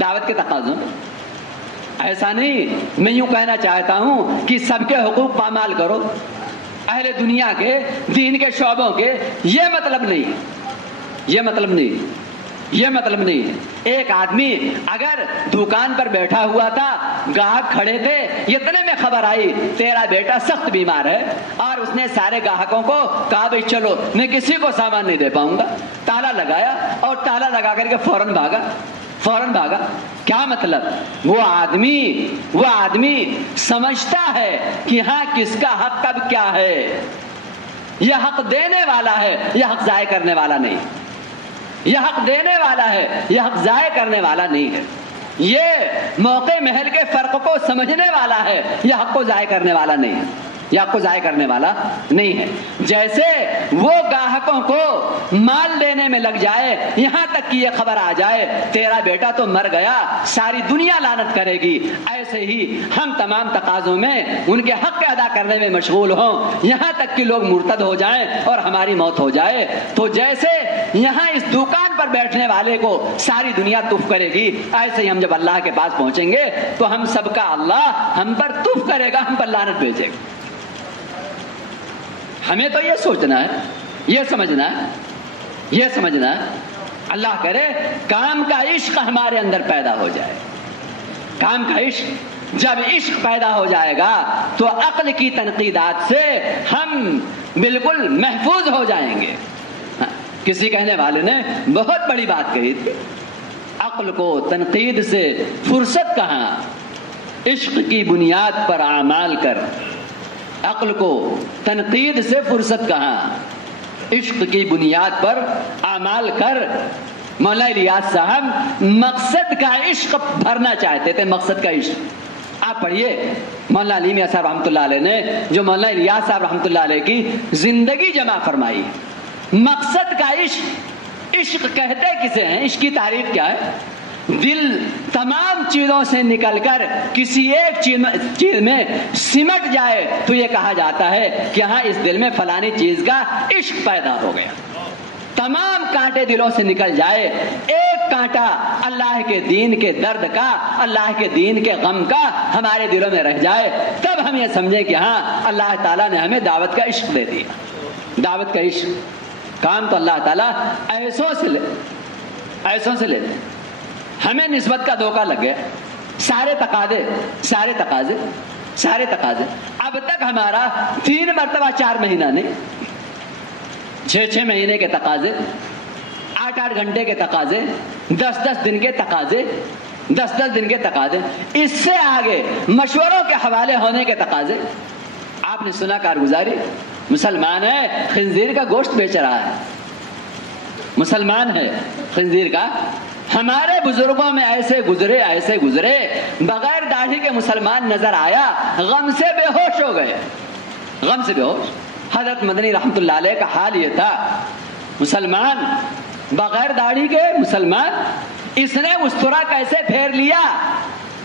دعوت کے تقاضوں ایسا نہیں، میں یوں کہنا چاہتا ہوں کہ سب کے حقوق پامال کرو، اہل دنیا کے دین کے شعبوں کے، یہ مطلب نہیں۔ ایک آدمی اگر دکان پر بیٹھا ہوا تھا، گاہک کھڑے تھے، اتنے میں خبر آئی تیرا بیٹا سخت بیمار ہے، اور اس نے سارے گاہکوں کو کہا بھائی چلو میں کسی کو سامان نہیں دے پاؤں گا، تالا لگایا اور تالا لگا کر کے فوراً بھاگا۔ کیا مطلب؟ وہ آدمی سمجھتا ہے کہ ہاں کس کا حق کب کیا ہے، یہ حق دینے والا ہے، یہ حق ضائع کرنے والا نہیں، یہ حق دینے والا ہے، یہ حق ضائع کرنے والا نہیں ہے، یہ موقع محل کے فرق کو سمجھنے والا ہے، یہ حق کو ضائع کرنے والا نہیں ہے، یہ حق کو ضائع کرنے والا نہیں ہے۔ جیسے وہ گاہکوں کو مال دینے میں لگ جائے، یہاں تک کہ یہ خبر آ جائے تیرا بیٹا تو مر گیا، ساری دنیا لعنت کرے گی، ایسے ہی ہم تمام تقاضوں میں ان کے حق ادا کرنے میں مشغول ہوں، یہاں تک کہ لوگ مرتد ہو جائیں اور ہماری موت ہو جائے۔ تو جیسے یہاں اس دکان پر بیٹھنے والے کو ساری دنیا تف کرے گی، ایسے ہی ہم جب اللہ کے پاس پہنچیں گے تو ہم سب کا اللہ ہم پر تف کرے گا، ہم پر لعنت بھیجے گا۔ ہمیں تو یہ سوچنا ہے، یہ سمجھنا ہے، اللہ کرے کام کا عشق ہمارے اندر پیدا ہو جائے، کام کا عشق جب عشق پیدا ہو جائے گا تو عقل کی تنقیدات سے ہم بالکل محفوظ ہو جائیں گے۔ کسی کہنے والے نے بہت بڑی بات کہی تھی، عقل کو تنقید سے فرصت کہاں، عشق کی بنیاد پر اعمال کر۔ عقل کو تنقید سے فرصت کہاں، عشق کی بنیاد پر اعمال کر۔ مولانا الیاس صاحب مقصد کا عشق بھرنا چاہتے تھے، مقصد کا عشق۔ آپ پڑھیے مولانا علی میاں صاحب رحمۃ اللہ علیہ نے جو مولانا الیاس صاحب رحمۃ اللہ علیہ کی زندگی جمع فرمائی، مقصد کا عشق۔ عشق کہتے کسے ہیں؟ عشق کی تعریف کیا ہے؟ دل تمام چیزوں سے نکل کر کسی ایک چیز میں سمٹ جائے تو یہ کہا جاتا ہے کہ ہاں اس دل میں فلانی چیز کا عشق پیدا ہو گیا۔ تمام کانٹے دلوں سے نکل جائے، ایک کانٹا اللہ کے دین کے درد کا، اللہ کے دین کے غم کا ہمارے دلوں میں رہ جائے، تب ہم یہ سمجھیں کہ ہاں اللہ تعالیٰ نے ہمیں دعوت کا عشق دے دیا۔ دعوت کا عشق کام تو اللہ تعالیٰ ایسوں سے لے ہمیں نسبت کا دھوکہ لگ گیا، سارے تقاضے اب تک ہمارا 3 مرتبہ 4 مہینہ نہیں، 6 مہینے کے تقاضے، 8 گھنٹے کے تقاضے، 10 دن کے تقاضے، 10 دن کے تقاضے، اس سے آگے مشوروں کے حوالے ہونے کے تقاضے۔ آپ نے سنا کارگزاری، مسلمان ہے خنزیر کا گوشت بیچ رہا ہے، مسلمان ہے خنزیر کا۔ ہمارے بزرگوں میں ایسے گزرے بغیر داڑھی کے مسلمان نظر آیا، غم سے بے ہوش ہو گئے، غم سے بے ہوش۔ حضرت مدنی رحمت اللہ علیہ کا حال یہ تھا، مسلمان بغیر داڑھی کے مسلمان اس نے استرا کیسے پھیر لیا،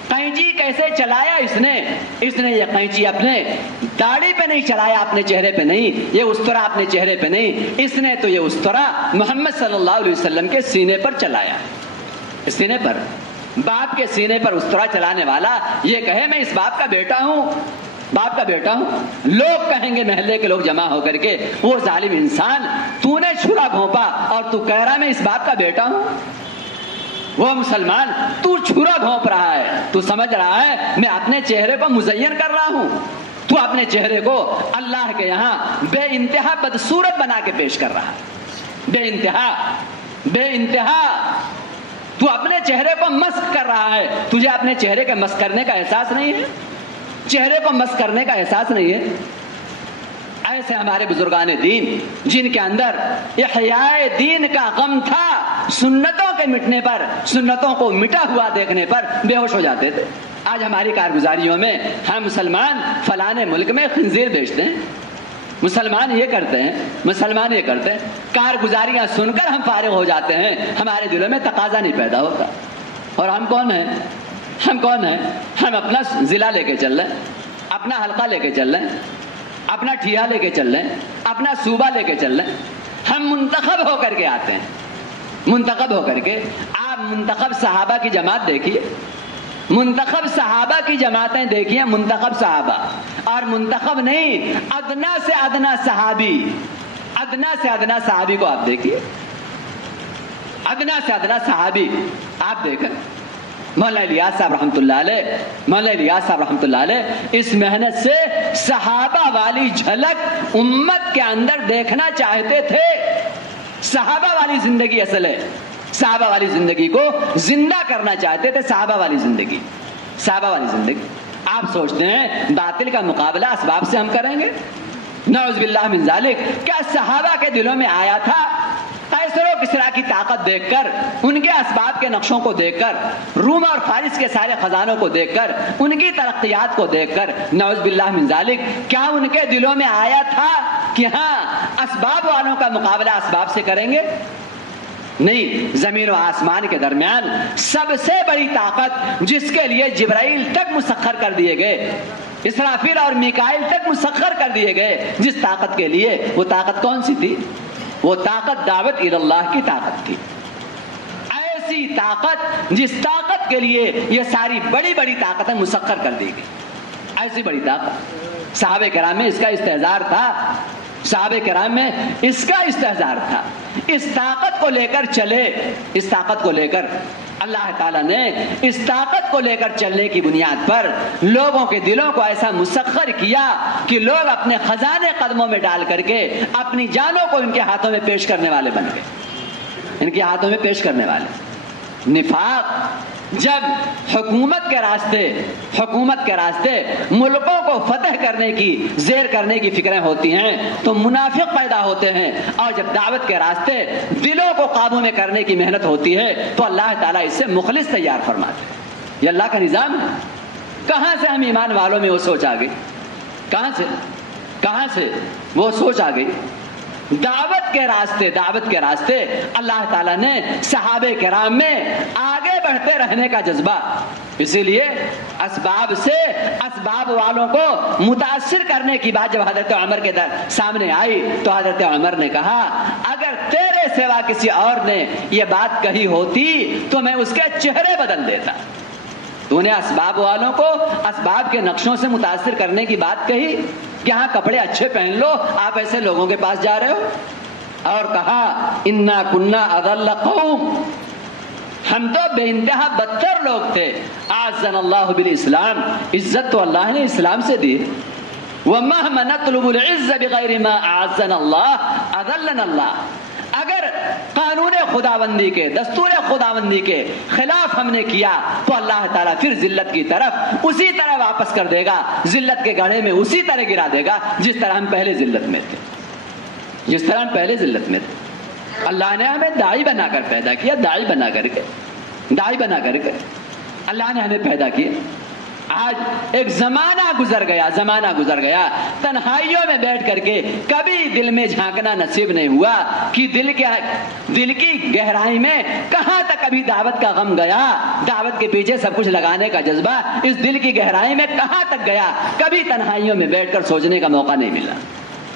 قینچی کیسے چلایا اس نے یہ قینچی اپنے داڑھی پہ نہیں چلایا، اپنے چہرے پہ نہیں، یہ استرا اپنے چہرے پہ نہیں، اس نے تو یہ استرا محمد صلی اللہ علیہ وسلم کے سینے پر چلایا، سینے پر۔ باپ کے سینے پر استرا چلانے والا یہ کہے میں اس باپ کا بیٹا ہوں، باپ کا بیٹا ہوں، لوگ کہیں گے محلے کے لوگ جمع ہو کر کے وہ ظالم انسان تو نے چھرا گھونپا اور تو کہہ رہا میں اس باپ کا بیٹا ہوں۔ وہ مسلمان تو چھرا گھونپ رہا ہے، تو سمجھ رہا ہے میں اپنے چہرے کو مزین کر رہا ہوں، تو اپنے چہرے کو اللہ کے یہاں بے انتہا بدصورت بنا کے پیش کر رہا ہے، بے انتہا تو اپنے چہرے کو مسخ کر رہا ہے۔ تجھے اپنے چہرے کے مسخ کرنے کا احساس نہیں ہے، چہرے کو مسخ کرنے کا احساس نہیں ہے۔ ایسے ہمارے بزرگان دین جن کے اندر احیاء دین کا غم تھا، سنتوں کے مٹنے پر، سنتوں کو مٹا ہوا دیکھنے پر بے ہوش ہو جاتے تھے۔ آج ہماری کارگزاریوں میں ہم مسلمان فلانے ملک میں خنزیر بیچتے ہیں، مسلمان یہ کرتے ہیں، مسلمان یہ کرتے ہیں، کارگزاریاں سن کر ہم فارغ ہو جاتے ہیں، ہمارے دلوں میں تقاضا نہیں پیدا ہوتا۔ اور ہم کون ہیں؟ ہم اپنا ضلع لے کے چل رہے ہیں، اپنا حلقہ لے کے چل رہے ہیں، اپنا ٹھیا لے کے چل رہے ہیں، اپنا صوبہ لے کے چل رہے ہیں۔ ہم منتخب ہو کر کے آتے ہیں، منتخب ہو کر کے۔ آپ منتخب صحابہ کی جماعت دیکھیے، منتخب صحابہ کی جماعتیں دیکھیے، منتخب صحابہ، اور منتخب نہیں ادنا سے ادنا صحابی، ادنا سے ادنا صحابی کو آپ دیکھیے، ادنا سے ادنا صحابی آپ دیکھیں۔ مولانا الیاس صاحب رحمۃ اللہ علیہ، مولانا الیاس صاحب رحمۃ اللہ علیہ اس محنت سے صحابہ والی جھلک امت کے اندر دیکھنا چاہتے تھے۔ صحابہ والی زندگی اصل ہے، صحابہ والی زندگی کو زندہ کرنا چاہتے تھے، صحابہ والی زندگی، صحابہ والی زندگی۔ آپ سوچتے ہیں باطل کا مقابلہ اسباب سے ہم کریں گے؟ نعوذ باللہ من ذالک۔ کیا صحابہ کے دلوں میں آیا تھا قیصر و کسریٰ کی طاقت دیکھ کر، ان کے اسباب کے نقشوں کو دیکھ کر، روم اور فارس کے سارے خزانوں کو دیکھ کر، ان کی ترقیات کو دیکھ کر، نعوذ باللہ من ذالک، کیا ان کے دلوں میں آیا تھا کہ ہاں اسباب والوں کا مقابلہ اسباب سے کریں گے؟ نہیں۔ زمین و آسمان کے درمیان سب سے بڑی طاقت جس کے لیے جبرائیل تک مسخر کر دیے گئے، اسرافیل اور میکائیل تک مسخر کر دیے گئے، جس طاقت کے لیے، وہ طاقت کون سی تھی؟ وہ طاقت دعوت الی اللہ کی طاقت تھی۔ ایسی طاقت جس طاقت کے لیے یہ ساری بڑی بڑی طاقتیں مسخر کر دی گئی، ایسی بڑی طاقت۔ صحابہ کرام میں اس کا استحضار تھا، صحابہ کرام میں اس کا استحضار تھا۔ اس طاقت کو لے کر چلے، اس طاقت کو لے کر اللہ تعالیٰ نے اس طاقت کو لے کر چلنے کی بنیاد پر لوگوں کے دلوں کو ایسا مسخر کیا کہ لوگ اپنے خزانے قدموں میں ڈال کر کے اپنی جانوں کو ان کے ہاتھوں میں پیش کرنے والے بن گئے، ان کے ہاتھوں میں پیش کرنے والے۔ نفاق جب حکومت کے راستے ملکوں کو فتح کرنے کی، زیر کرنے کی فکریں ہوتی ہیں تو منافق پیدا ہوتے ہیں، اور جب دعوت کے راستے دلوں کو قابو میں کرنے کی محنت ہوتی ہے تو اللہ تعالیٰ اس سے مخلص تیار فرماتے ہیں۔ یہ اللہ کا نظام ہے۔ کہاں سے ہم ایمان والوں میں وہ سوچ آ گئی؟ کہاں سے وہ سوچ آ گئی؟ دعوت کے راستے اللہ تعالیٰ نے صحابہ کرام میں آگے بڑھتے رہنے کا جذبہ، اسی لیے اسباب والوں کو متاثر کرنے کی بات جب حضرت عمر کے سامنے آئی تو حضرت عمر نے کہا اگر تیرے سوا کسی اور نے یہ بات کہی ہوتی تو میں اس کے چہرے بدل دیتا۔ تو نے اسباب والوں کو اسباب کے نقشوں سے متاثر کرنے کی بات کہی کہ ہاں کپڑے اچھے پہن لو، آپ ایسے لوگوں کے پاس جا رہے ہو، اور کہا انا کنا اضل قوم، ہم تو بے انتہا بدتر لوگ تھے۔ اعزنا اللہ بالاسلام، عزت تو اللہ نے اسلام سے دی۔ وَمَهْمَ نَطْلُبُ الْعِزَّ بِغَيْرِ مَا أَعَزَّنَا اللَّهُ أَذَلَّنَا اللَّهُ۔ اگر قانون خداوندی کے، دستور خداوندی کے خلاف ہم نے کیا تو اللہ تعالیٰ پھر ذلت کی طرف اسی طرح واپس کر دے گا، ذلت کے گڑھے میں اسی طرح گرا دے گا جس طرح ہم پہلے ذلت میں تھے، اللہ نے ہمیں داعی بنا کر پیدا کیا، داعی بنا کر کے اللہ نے ہمیں پیدا کیا۔ آج ایک زمانہ گزر گیا تنہائیوں میں بیٹھ کر کے کبھی دل میں جھانکنا نصیب نہیں ہوا کہ دل کی گہرائی میں کہاں تک کبھی دعوت کا غم گیا، دعوت کے پیچھے سب کچھ لگانے کا جذبہ اس دل کی گہرائی میں کہاں تک گیا۔ کبھی تنہائیوں میں بیٹھ کر سوچنے کا موقع نہیں ملا،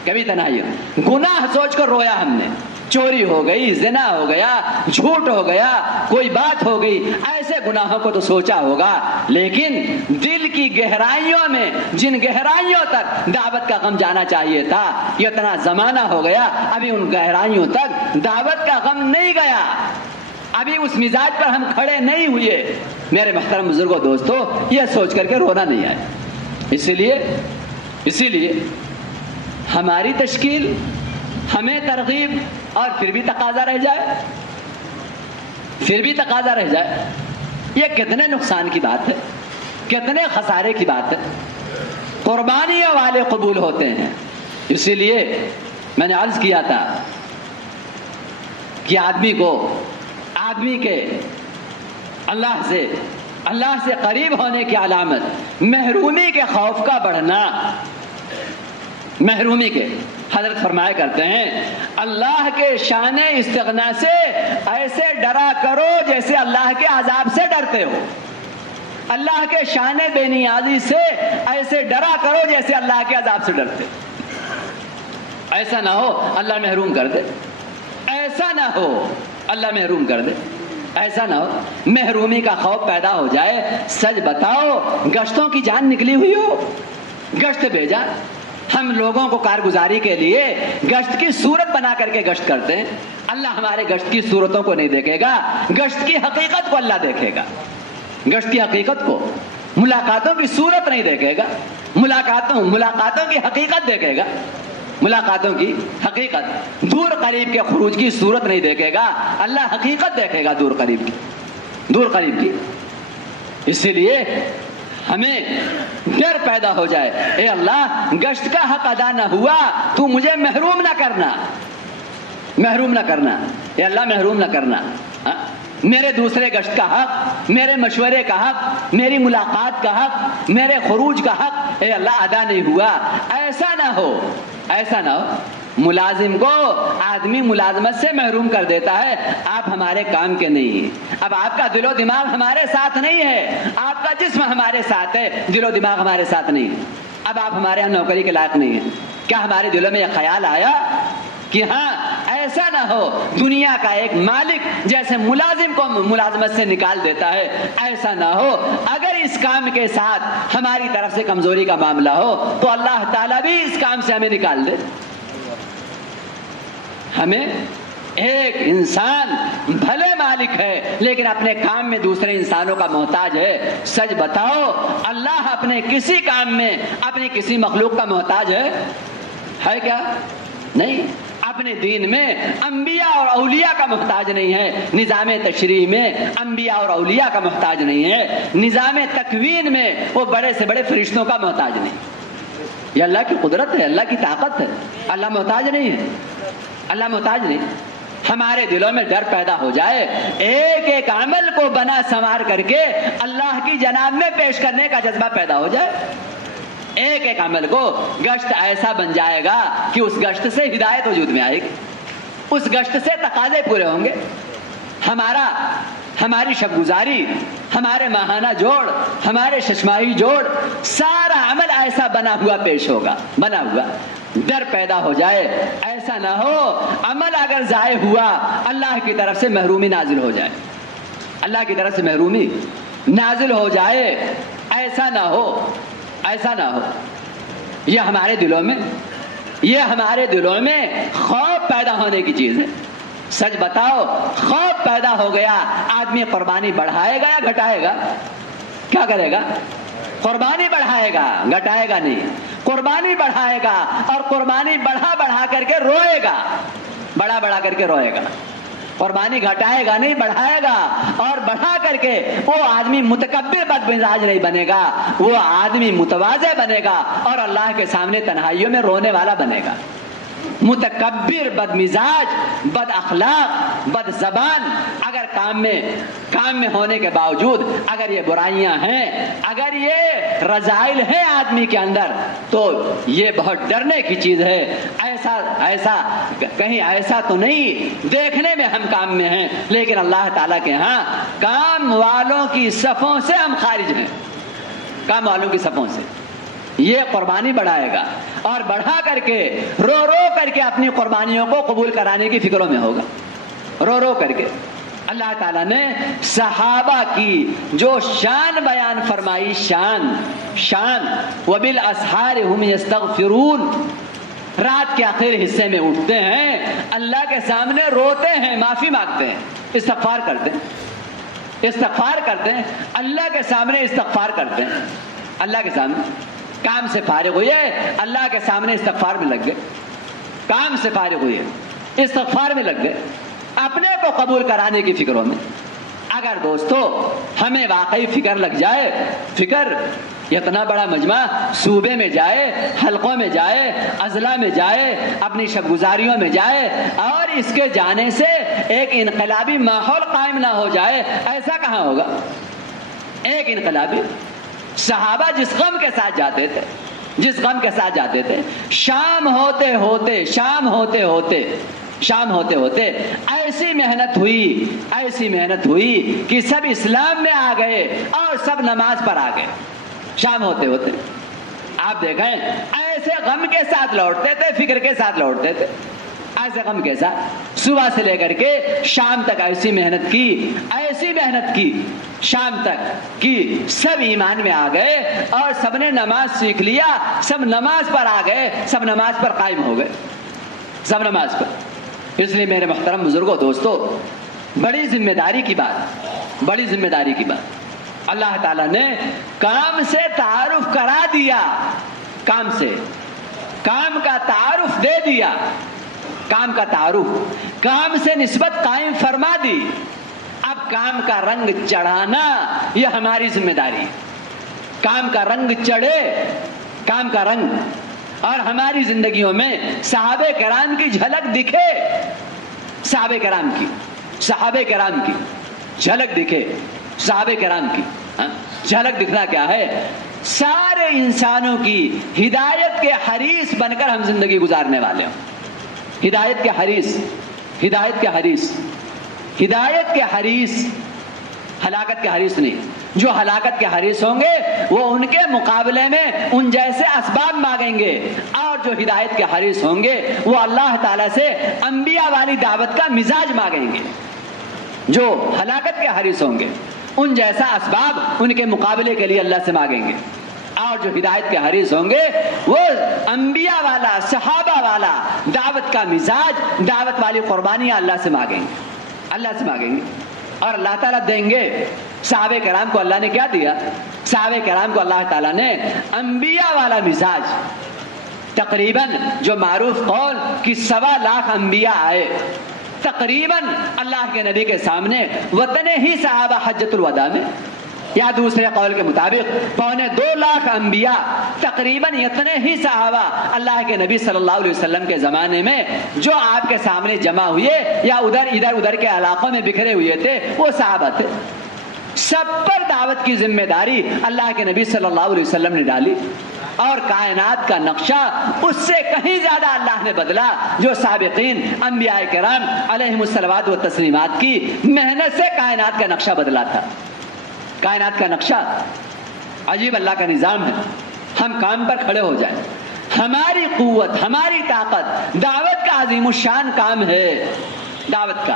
کبھی تنہائیوں گناہ سوچ کر رویا ہم نے، چوری ہو گئی، زنا ہو گیا، جھوٹ ہو گیا، کوئی بات ہو گئی، ایسے گناہوں کو تو سوچا ہوگا، لیکن دل کی گہرائیوں میں جن گہرائیوں تک دعوت کا غم جانا چاہیے تھا، یہ اتنا زمانہ ہو گیا ابھی ان گہرائیوں تک دعوت کا غم نہیں گیا، ابھی اس مزاج پر ہم کھڑے نہیں ہوئے۔ میرے محترم بزرگوں دوستو، یہ سوچ کر کے رونا نہیں آیا۔ اسی لیے ہماری تشکیل، ہمیں ترغیب، اور پھر بھی تقاضا رہ جائے، یہ کتنے نقصان کی بات ہے، کتنے خسارے کی بات ہے۔ قربانیوں والے قبول ہوتے ہیں۔ اسی لیے میں نے عرض کیا تھا کہ آدمی کے اللہ سے قریب ہونے کی علامت محرومی کے خوف کا بڑھنا، محرومی کے۔ حضرت فرمایا کرتے ہیں اللہ کے شان استغنا سے ایسے ڈرا کرو جیسے اللہ کے عذاب سے ڈرتے ہو، اللہ کے شان بے نیازی سے ایسے ڈرا کرو جیسے اللہ کے عذاب سے ڈرتے۔ ایسا نہ ہو اللہ محروم کر دے، ایسا نہ ہو اللہ محروم کر دے، ایسا نہ ہو محرومی کا خوف پیدا ہو جائے۔ سچ بتاؤ، گشتوں کی جان نکلی ہوئی ہو، گشت بھیجا، ہم لوگوں کو کارگزاری کے لیے گشت کی صورت بنا کر کے گشت کرتے ہیں۔ اللہ ہمارے گشت کی صورتوں کو نہیں دیکھے گا، گشت کی حقیقت کو اللہ دیکھے گا، گشت کی حقیقت کو، ملاقاتوں کی صورت نہیں دیکھے گا، ملاقاتوں کی حقیقت دیکھے گا، ملاقاتوں کی حقیقت، دور قریب کے خروج کی صورت نہیں دیکھے گا، اللہ حقیقت دیکھے گا دور قریب کی۔ اسی لیے ہمیں ڈر پیدا ہو جائے، اے اللہ گشت کا حق ادا نہ ہوا تو مجھے محروم نہ کرنا، اے اللہ محروم نہ کرنا، میرے دوسرے گشت کا حق، میرے مشورے کا حق، میری ملاقات کا حق، میرے خروج کا حق اے اللہ ادا نہیں ہوا۔ ایسا نہ ہو ملازم کو آدمی ملازمت سے محروم کر دیتا ہے، آپ ہمارے کام کے نہیں ہیں، اب آپ کا دل و دماغ ہمارے ساتھ نہیں ہے، آپ کا جسم ہمارے ساتھ ہے، دل و دماغ ہمارے ساتھ نہیں ہے، اب آپ ہمارے یہاں نوکری کے لائق نہیں ہیں۔ کیا ہمارے دلوں میں یہ خیال آیا کہ ہاں ایسا نہ ہو دنیا کا ایک مالک جیسے ملازم کو ملازمت سے نکال دیتا ہے، ایسا نہ ہو۔ اگر اس کام کے ساتھ ہماری طرف سے کمزوری کا معاملہ ہو تو اللہ تعالیٰ بھی اس کام سے ہمیں نکال دے۔ ہمیں ایک انسان بھلے مالک ہے لیکن اپنے کام میں دوسرے انسانوں کا محتاج ہے۔ سچ بتاؤ، اللہ اپنے کسی کام میں اپنی کسی مخلوق کا محتاج ہے کیا؟ نہیں۔ اپنے دین میں انبیاء اور اولیاء کا محتاج نہیں ہے، نظام تشریع میں انبیاء اور اولیاء کا محتاج نہیں ہے، نظام تکوین میں وہ بڑے سے بڑے فرشتوں کا محتاج نہیں۔ یہ اللہ کی قدرت ہے، اللہ کی طاقت ہے، اللہ محتاج نہیں ہے، اللہ محتاج نہیں۔ ہمارے دلوں میں ڈر پیدا ہو جائے، ایک ایک عمل کو بنا سنوار کر کے اللہ کی جناب میں پیش کرنے کا جذبہ پیدا ہو جائے، ایک ایک عمل کو گشت ایسا بن جائے گا کہ اس گشت سے ہدایت وجود میں آئے گی، اس گشت سے تقاضے پورے ہوں گے، ہماری شب گزاری، ہمارے ماہانہ جوڑ، ہمارے ششماہی جوڑ، سارا عمل ایسا بنا ہوا پیش ہوگا، بنا ہوا۔ ڈر پیدا ہو جائے، ایسا نہ ہو عمل اگر ضائع ہوا اللہ کی طرف سے محرومی نازل ہو جائے، اللہ کی طرف سے محرومی نازل ہو جائے، ایسا نہ ہو، ایسا نہ ہو۔ یہ ہمارے دلوں میں خوف پیدا ہونے کی چیز ہے۔ سچ بتاؤ، خوف پیدا ہو گیا، آدمی قربانی بڑھائے گا یا گھٹائے گا؟ کیا کرے گا؟ قربانی بڑھائے گا، گھٹائے گا نہیں، قربانی بڑھائے گا، اور قربانی بڑھا کر کے روئے گا، بڑھا کر کے روئے گا۔ قربانی گھٹائے گا نہیں، بڑھائے گا، اور بڑھا کر کے وہ آدمی متکبر بدمزاج نہیں بنے گا، وہ آدمی متواضع بنے گا اور اللہ کے سامنے تنہائیوں میں رونے والا بنے گا۔ متکبر، بد مزاج، بد اخلاق، بد زبان، اگر کام میں ہونے کے باوجود اگر یہ برائیاں ہیں، اگر یہ رذائل ہیں آدمی کے اندر، تو یہ بہت ڈرنے کی چیز ہے۔ ایسا کہیں ایسا تو نہیں دیکھنے میں ہم کام میں ہیں، لیکن اللہ تعالیٰ کے ہاں کام والوں کی صفوں سے ہم خارج ہیں، کام والوں کی صفوں سے۔ یہ قربانی بڑھائے گا اور بڑھا کر کے رو کر کے اپنی قربانیوں کو قبول کرانے کی فکروں میں ہوگا، رو کر کے۔ اللہ تعالیٰ نے صحابہ کی جو شان بیان فرمائی، شان وبالاسحار هم یستغفرون، رات کے آخر حصے میں اٹھتے ہیں، اللہ کے سامنے روتے ہیں، معافی مانگتے ہیں، استغفار کرتے ہیں، اللہ کے سامنے استغفار کرتے ہیں، اللہ کے سامنے کام سے فارغ ہوئے، اللہ کے سامنے استغفار میں لگ گئے، کام سے فارغ ہوئے، استغفار میں لگ گئے، اپنے کو قبول کرانے کی فکروں میں۔ اگر دوستو ہمیں واقعی فکر لگ جائے، فکر اتنا بڑا مجمع صوبے میں جائے، حلقوں میں جائے، اضلاع میں جائے، اپنی شب گزاریوں میں جائے، اور اس کے جانے سے ایک انقلابی ماحول قائم نہ ہو جائے، ایسا کہاں ہوگا؟ ایک انقلابی صحابہ جس غم کے ساتھ جاتے تھے، شام ہوتے ہوتے ایسی محنت ہوئی کہ سب اسلام میں آ گئے اور سب نماز پر آ گئے۔ شام ہوتے آپ دیکھیں ایسے غم کے ساتھ لوٹتے تھے، فکر کے ساتھ لوٹتے تھے، ایسے غم کے ساتھ صبح سے لے کر کے شام تک ایسی محنت کی شام تک کی، سب ایمان میں آ گئے اور سب نے نماز سیکھ لیا، سب نماز پر آ گئے، سب نماز پر قائم ہو گئے، سب نماز پر۔ اس لیے میرے محترم بزرگوں، دوستو، بڑی ذمہ داری کی بات اللہ تعالیٰ نے کام سے تعارف کرا دیا، کام کا تعارف دے دیا، کام سے نسبت قائم فرما دی۔ اب کام کا رنگ چڑھانا یہ ہماری ذمہ داری، کام کا رنگ چڑھے، کام کا رنگ، اور ہماری زندگیوں میں صحابہ کرام کی جھلک دکھے، صحابہ کرام کی جھلک دکھے، صحابہ کرام کی جھلک دکھنا کیا ہے؟ سارے انسانوں کی ہدایت کے حریص بن کر ہم زندگی گزارنے والے ہوں، ہدایت کے حریص، ہلاکت کے حریص نہیں۔ جو ہلاکت کے حریص ہوں گے وہ ان کے مقابلے میں ان جیسے اسباب مانگیں گے، اور جو ہدایت کے حریص ہوں گے وہ اللہ تعالیٰ سے انبیاء والی دعوت کا مزاج مانگیں گے۔ جو ہلاکت کے حریص ہوں گے ان جیسا اسباب ان کے مقابلے کے لیے اللہ سے مانگیں گے، اور جو ہدایت کے حریص ہوں گے وہ انبیاء والا، صحابہ والا دعوت کا مزاج، دعوت والی قربانیاں اللہ سے مانگیں گے، اور اللہ تعالیٰ دیں گے۔ صحابہ کرام کو اللہ نے کیا دیا؟ صحابہ کرام کو اللہ تعالیٰ نے انبیاء والا مزاج، تقریباً جو معروف قول کہ 1.25 لاکھ انبیاء آئے، تقریباً اللہ کے نبی کے سامنے وطن ہی صحابہ حجۃ الوداع میں، یا دوسرے قول کے مطابق 2.25 لاکھ انبیاء، تقریباً اتنے ہی صحابہ اللہ کے نبی صلی اللہ علیہ وسلم کے زمانے میں جو آپ کے سامنے جمع ہوئے یا ادھر کے علاقوں میں بکھرے ہوئے تھے، وہ صحابہ تھے۔ سب پر دعوت کی ذمہ داری اللہ کے نبی صلی اللہ علیہ وسلم نے ڈالی، اور کائنات کا نقشہ اس سے کہیں زیادہ اللہ نے بدلا جو سابقین انبیاء کرام علیہم الصلوات والتسلیمات کی محنت سے کائنات کا نقشہ بدلا تھا۔ کائنات کا نقشہ عجیب اللہ کا نظام ہے۔ ہم کام پر کھڑے ہو جائیں، ہماری قوت، ہماری طاقت، دعوت کا عظیم الشان کام ہے، دعوت کا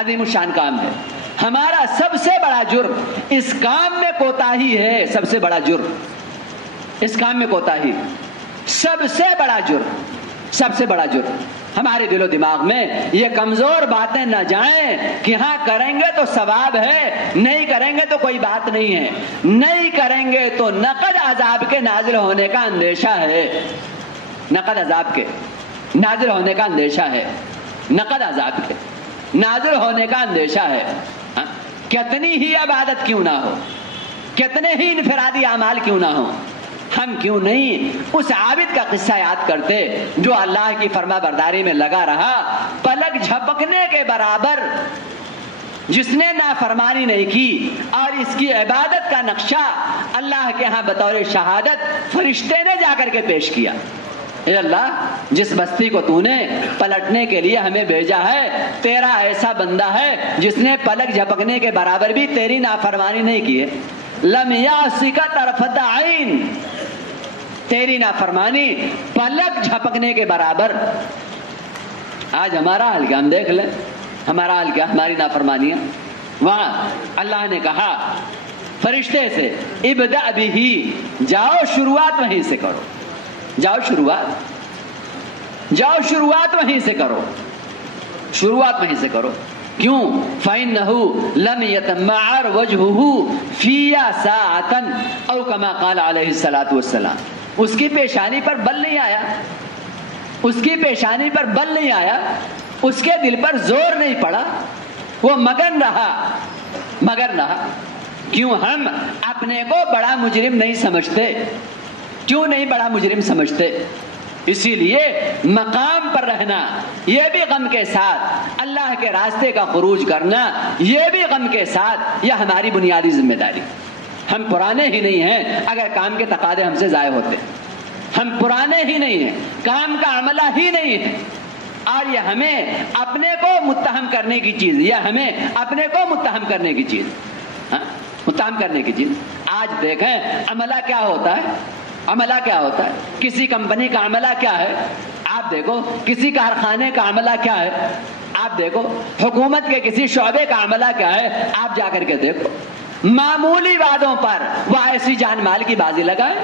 عظیم الشان کام ہے۔ ہمارا سب سے بڑا جرم اس کام میں کوتاہی ہے، سب سے بڑا جرم اس کام میں کوتاہی، سب سے بڑا جرم ہمارے دل و دماغ میں یہ کمزور باتیں نہ جائیں کہ ہاں کریں گے تو ثواب ہے، نہیں کریں گے تو کوئی بات نہیں ہے، نہیں کریں گے تو نقد عذاب کے نازل ہونے کا اندیشہ ہے، نقد عذاب کے نازل ہونے کا اندیشہ ہے، نقد عذاب کے نازل ہونے کا اندیشہ ہے۔ کتنی ہی عبادت کیوں نہ ہو، کتنے ہی انفرادی اعمال کیوں نہ ہو، ہم کیوں نہیں اس عابد کا قصہ یاد کرتے جو اللہ کی فرما برداری میں لگا رہا، پلک جھپکنے کے برابر جس نے نافرمانی نہیں کی، اور اس کی عبادت کا نقشہ اللہ کے ہاں بطور شہادت فرشتے نے جا کر کے پیش کیا۔ اے اللہ، جس بستی کو تو نے پلٹنے کے لیے ہمیں بھیجا ہے، تیرا ایسا بندہ ہے جس نے پلک جھپکنے کے برابر بھی تیری نافرمانی نہیں کی ہے۔ لم یعصک طرفۃ عین، تیری نافرمانی پلک جھپکنے کے برابر۔ آج ہمارا حال کیا، ہم دیکھ لیں ہمارا حال کیا، ہماری نافرمانیاں۔ وہاں اللہ نے کہا فرشتے سے ابدأ بہ، جاؤ شروعات وہیں سے کرو، جاؤ شروعات وہیں سے کرو، شروعات وہیں سے کرو۔ کیوں؟ فإنه لم يتمعر وجهه فيا ساعة او كما قال علیہ الصلوۃ والسلام، اس کی پیشانی پر بل نہیں آیا، اس کی پیشانی پر بل نہیں آیا، اس کے دل پر زور نہیں پڑا، وہ مگن رہا۔ کیوں ہم اپنے کو بڑا مجرم نہیں سمجھتے؟ کیوں نہیں بڑا مجرم سمجھتے؟ اسی لیے مقام پر رہنا، یہ بھی غم کے ساتھ اللہ کے راستے کا خروج کرنا، یہ بھی غم کے ساتھ، یہ ہماری بنیادی ذمہ داری۔ ہم پرانے ہی نہیں ہیں اگر کام کے تقاضے ہم سے ضائع ہوتے، ہم پرانے ہی نہیں ہیں، کام کا عملہ ہی نہیں ہے، اور یہ ہمیں اپنے کو متہم کرنے کی چیز، یہ ہمیں اپنے کو متہم کرنے کی چیز، متہم کرنے کی چیز۔ آج دیکھیں عملہ کیا ہوتا ہے، عملہ کیا ہوتا ہے، کسی کمپنی کا عملہ کیا ہے، آپ دیکھو کسی کارخانے کا عملہ کیا ہے، آپ دیکھو حکومت کے کسی شعبے کا عملہ کیا ہے، آپ جا کر کے دیکھو۔ معمولی وعدوں پر وہ ایسی جان مال کی بازی لگائے،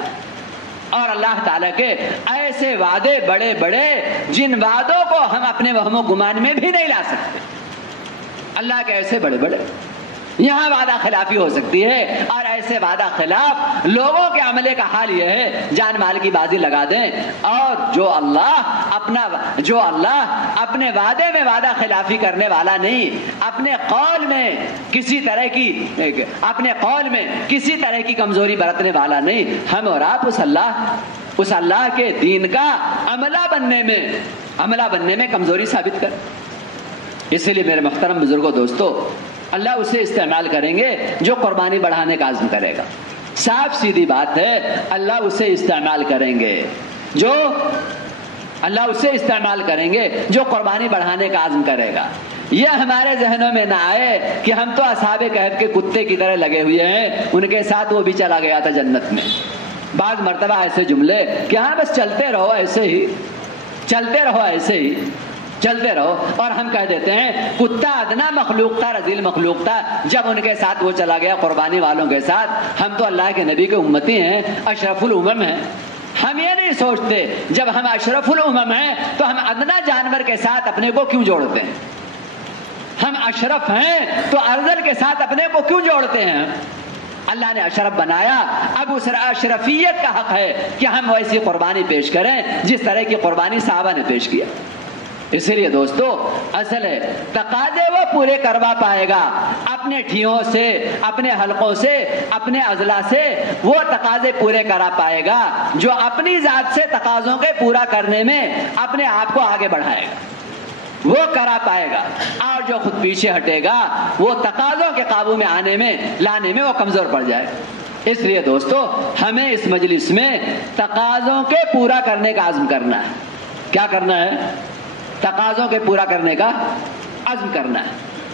اور اللہ تعالیٰ کے ایسے وعدے بڑے بڑے جن وعدوں کو ہم اپنے وہم و گمان میں بھی نہیں لا سکتے، اللہ کے ایسے بڑے بڑے، یہاں وعدہ خلافی ہو سکتی ہے، اور ایسے وعدہ خلاف لوگوں کے عملے کا حال یہ ہے جان مال کی بازی لگا دیں، اور جو اللہ اپنے وعدے میں وعدہ خلافی کرنے والا نہیں، اپنے قول میں کسی طرح کی کمزوری برتنے والا نہیں، ہم اور آپ اس اللہ کے دین کا عملہ بننے میں کمزوری ثابت کر۔ اس لیے میرے محترم بزرگوں، دوستو، اللہ اسے استعمال کریں گے جو قربانی بڑھانے کا عزم کرے گا۔ صاف سیدھی بات ہے، اللہ اسے استعمال کریں گے جو قربانی بڑھانے کا عزم کرے گا۔ یہ ہمارے ذہنوں میں نہ آئے کہ ہم تو اصحاب کہف کے کتے کی طرح لگے ہوئے ہیں، ان کے ساتھ وہ بھی چلا گیا تھا جنت میں۔ بعض مرتبہ ایسے جملے کہ ہاں بس چلتے رہو ایسے ہی چلتے رہو، اور ہم کہہ دیتے ہیں کتا ادنا مخلوق تھا، رذیل مخلوق تھا، جب ان کے ساتھ وہ چلا گیا قربانی والوں کے ساتھ، ہم تو اللہ کے نبی کے امتی ہیں، اشرف الامم ہیں۔ ہم یہ نہیں سوچتے جب ہم اشرف الامم ہیں تو ہم ادنا جانور کے ساتھ اپنے کو کیوں جوڑتے ہیں؟ ہم اشرف ہیں تو ارذل کے ساتھ اپنے کو کیوں جوڑتے ہیں؟ اللہ نے اشرف بنایا، اب اس اشرفیت کا حق ہے کہ ہم ویسی قربانی پیش کریں جس طرح کی قربانی صحابہ نے پیش کیا۔ اسی لیے دوستو، اصل ہے تقاضے وہ پورے کروا پائے گا اپنے ٹھیوں سے، اپنے حلقوں سے، اپنے اضلاع سے، وہ تقاضے پورے کرا پائے گا جو اپنی ذات سے تقاضوں کے پورا کرنے میں اپنے آپ کو آگے بڑھائے گا، وہ کرا پائے گا، اور جو خود پیچھے ہٹے گا وہ تقاضوں کے قابو میں لانے میں وہ کمزور پڑ جائے گا۔ اس لیے دوستو، ہمیں اس مجلس میں تقاضوں کے پورا کرنے کا عزم کرنا ہے۔ کیا کرنا ہے؟ تقاضوں کے پورا کرنے کا عزم کرنا ہے،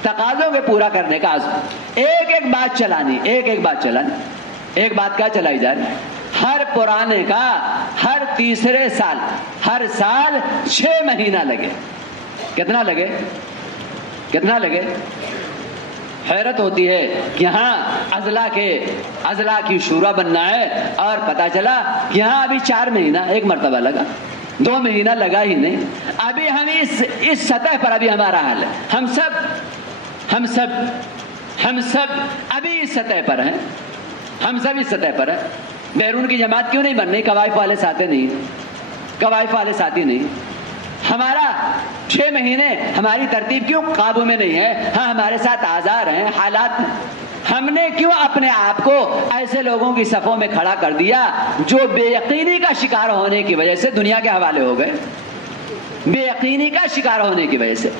تقاضوں کے پورا کرنے کا عزم۔ ایک بات چلانی، ایک بات کیا چلائی جا رہی؟ ہر پرانے کا ہر تیسرے سال، ہر سال 6 مہینہ لگے۔ کتنا لگے؟ حیرت ہوتی ہے کہ ہاں اضلاع کی شورا بننا ہے، اور پتا چلا کہ ہاں ابھی 4 مہینہ، 1 مرتبہ لگا، 2 مہینہ لگا ہی نہیں۔ ابھی ہم اس سطح پر ابھی ہمارا حال ہے، ہم سب ابھی اس سطح پر ہیں، بیرون کی جماعت کیوں نہیں بن رہی؟ قوائف والے ساتھی نہیں، ہمارا 6 مہینے ہماری ترتیب کیوں قابو میں نہیں ہے؟ ہاں ہمارے ساتھ آزار ہیں، حالات ہیں، ہم نے کیوں اپنے آپ کو ایسے لوگوں کی صفوں میں کھڑا کر دیا جو بے یقینی کا شکار ہونے کی وجہ سے دنیا کے حوالے ہو گئے؟ بے یقینی کا شکار ہونے کی وجہ سے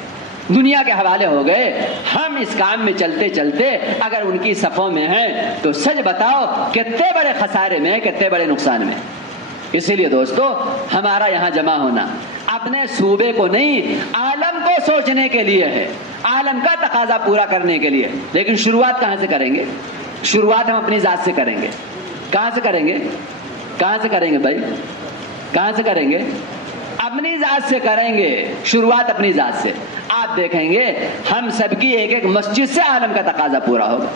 دنیا کے حوالے ہو گئے. ہم اس کام میں چلتے چلتے اگر ان کی صفوں میں ہیں تو سچ بتاؤ کتنے بڑے خسارے میں ہیں، کتنے بڑے نقصان میں. اسی لیے دوستو ہمارا یہاں جمع ہونا اپنے صوبے کو نہیں عالم کو سوچنے کے لیے ہے، عالم کا تقاضا پورا کرنے کے لیے. لیکن شروعات کہاں سے کریں گے؟ شروعات ہم اپنی ذات سے کریں گے. کہاں سے کریں گے؟ کہاں سے کریں گے بھائی؟ کہاں سے کریں گے؟ اپنی ذات سے کریں گے. شروعات اپنی ذات سے. آپ دیکھیں گے ہم سب کی ایک ایک مسجد سے عالم کا تقاضا پورا ہوگا،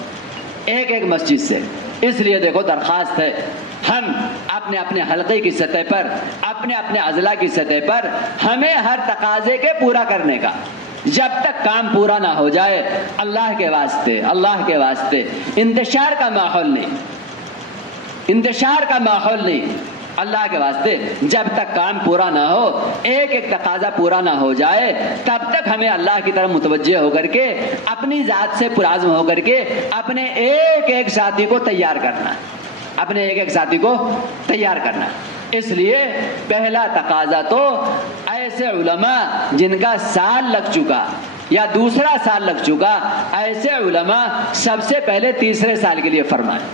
ایک ایک مسجد سے. اس لیے دیکھو درخواست ہے ہم اپنے اپنے حلقے کی سطح پر، اپنے اپنے اضلاع کی سطح پر ہمیں ہر تقاضے کے پورا کرنے کا، جب تک کام پورا نہ ہو جائے اللہ کے واسطے، اللہ کے واسطے انتشار کا ماحول نہیں، انتشار کا ماحول نہیں. اللہ کے واسطے جب تک کام پورا نہ ہو، ایک ایک تقاضا پورا نہ ہو جائے، تب تک ہمیں اللہ کی طرف متوجہ ہو کر کے اپنی ذات سے پرعزم ہو کر کے اپنے ایک ایک ساتھی کو تیار کرنا، اپنے ایک ایک ساتھی کو تیار کرنا. اس لیے پہلا تقاضا تو ایسے علماء جن کا سال لگ چکا یا دوسرا سال لگ چکا، ایسے علماء سب سے پہلے تیسرے سال کے لیے فرمائیں.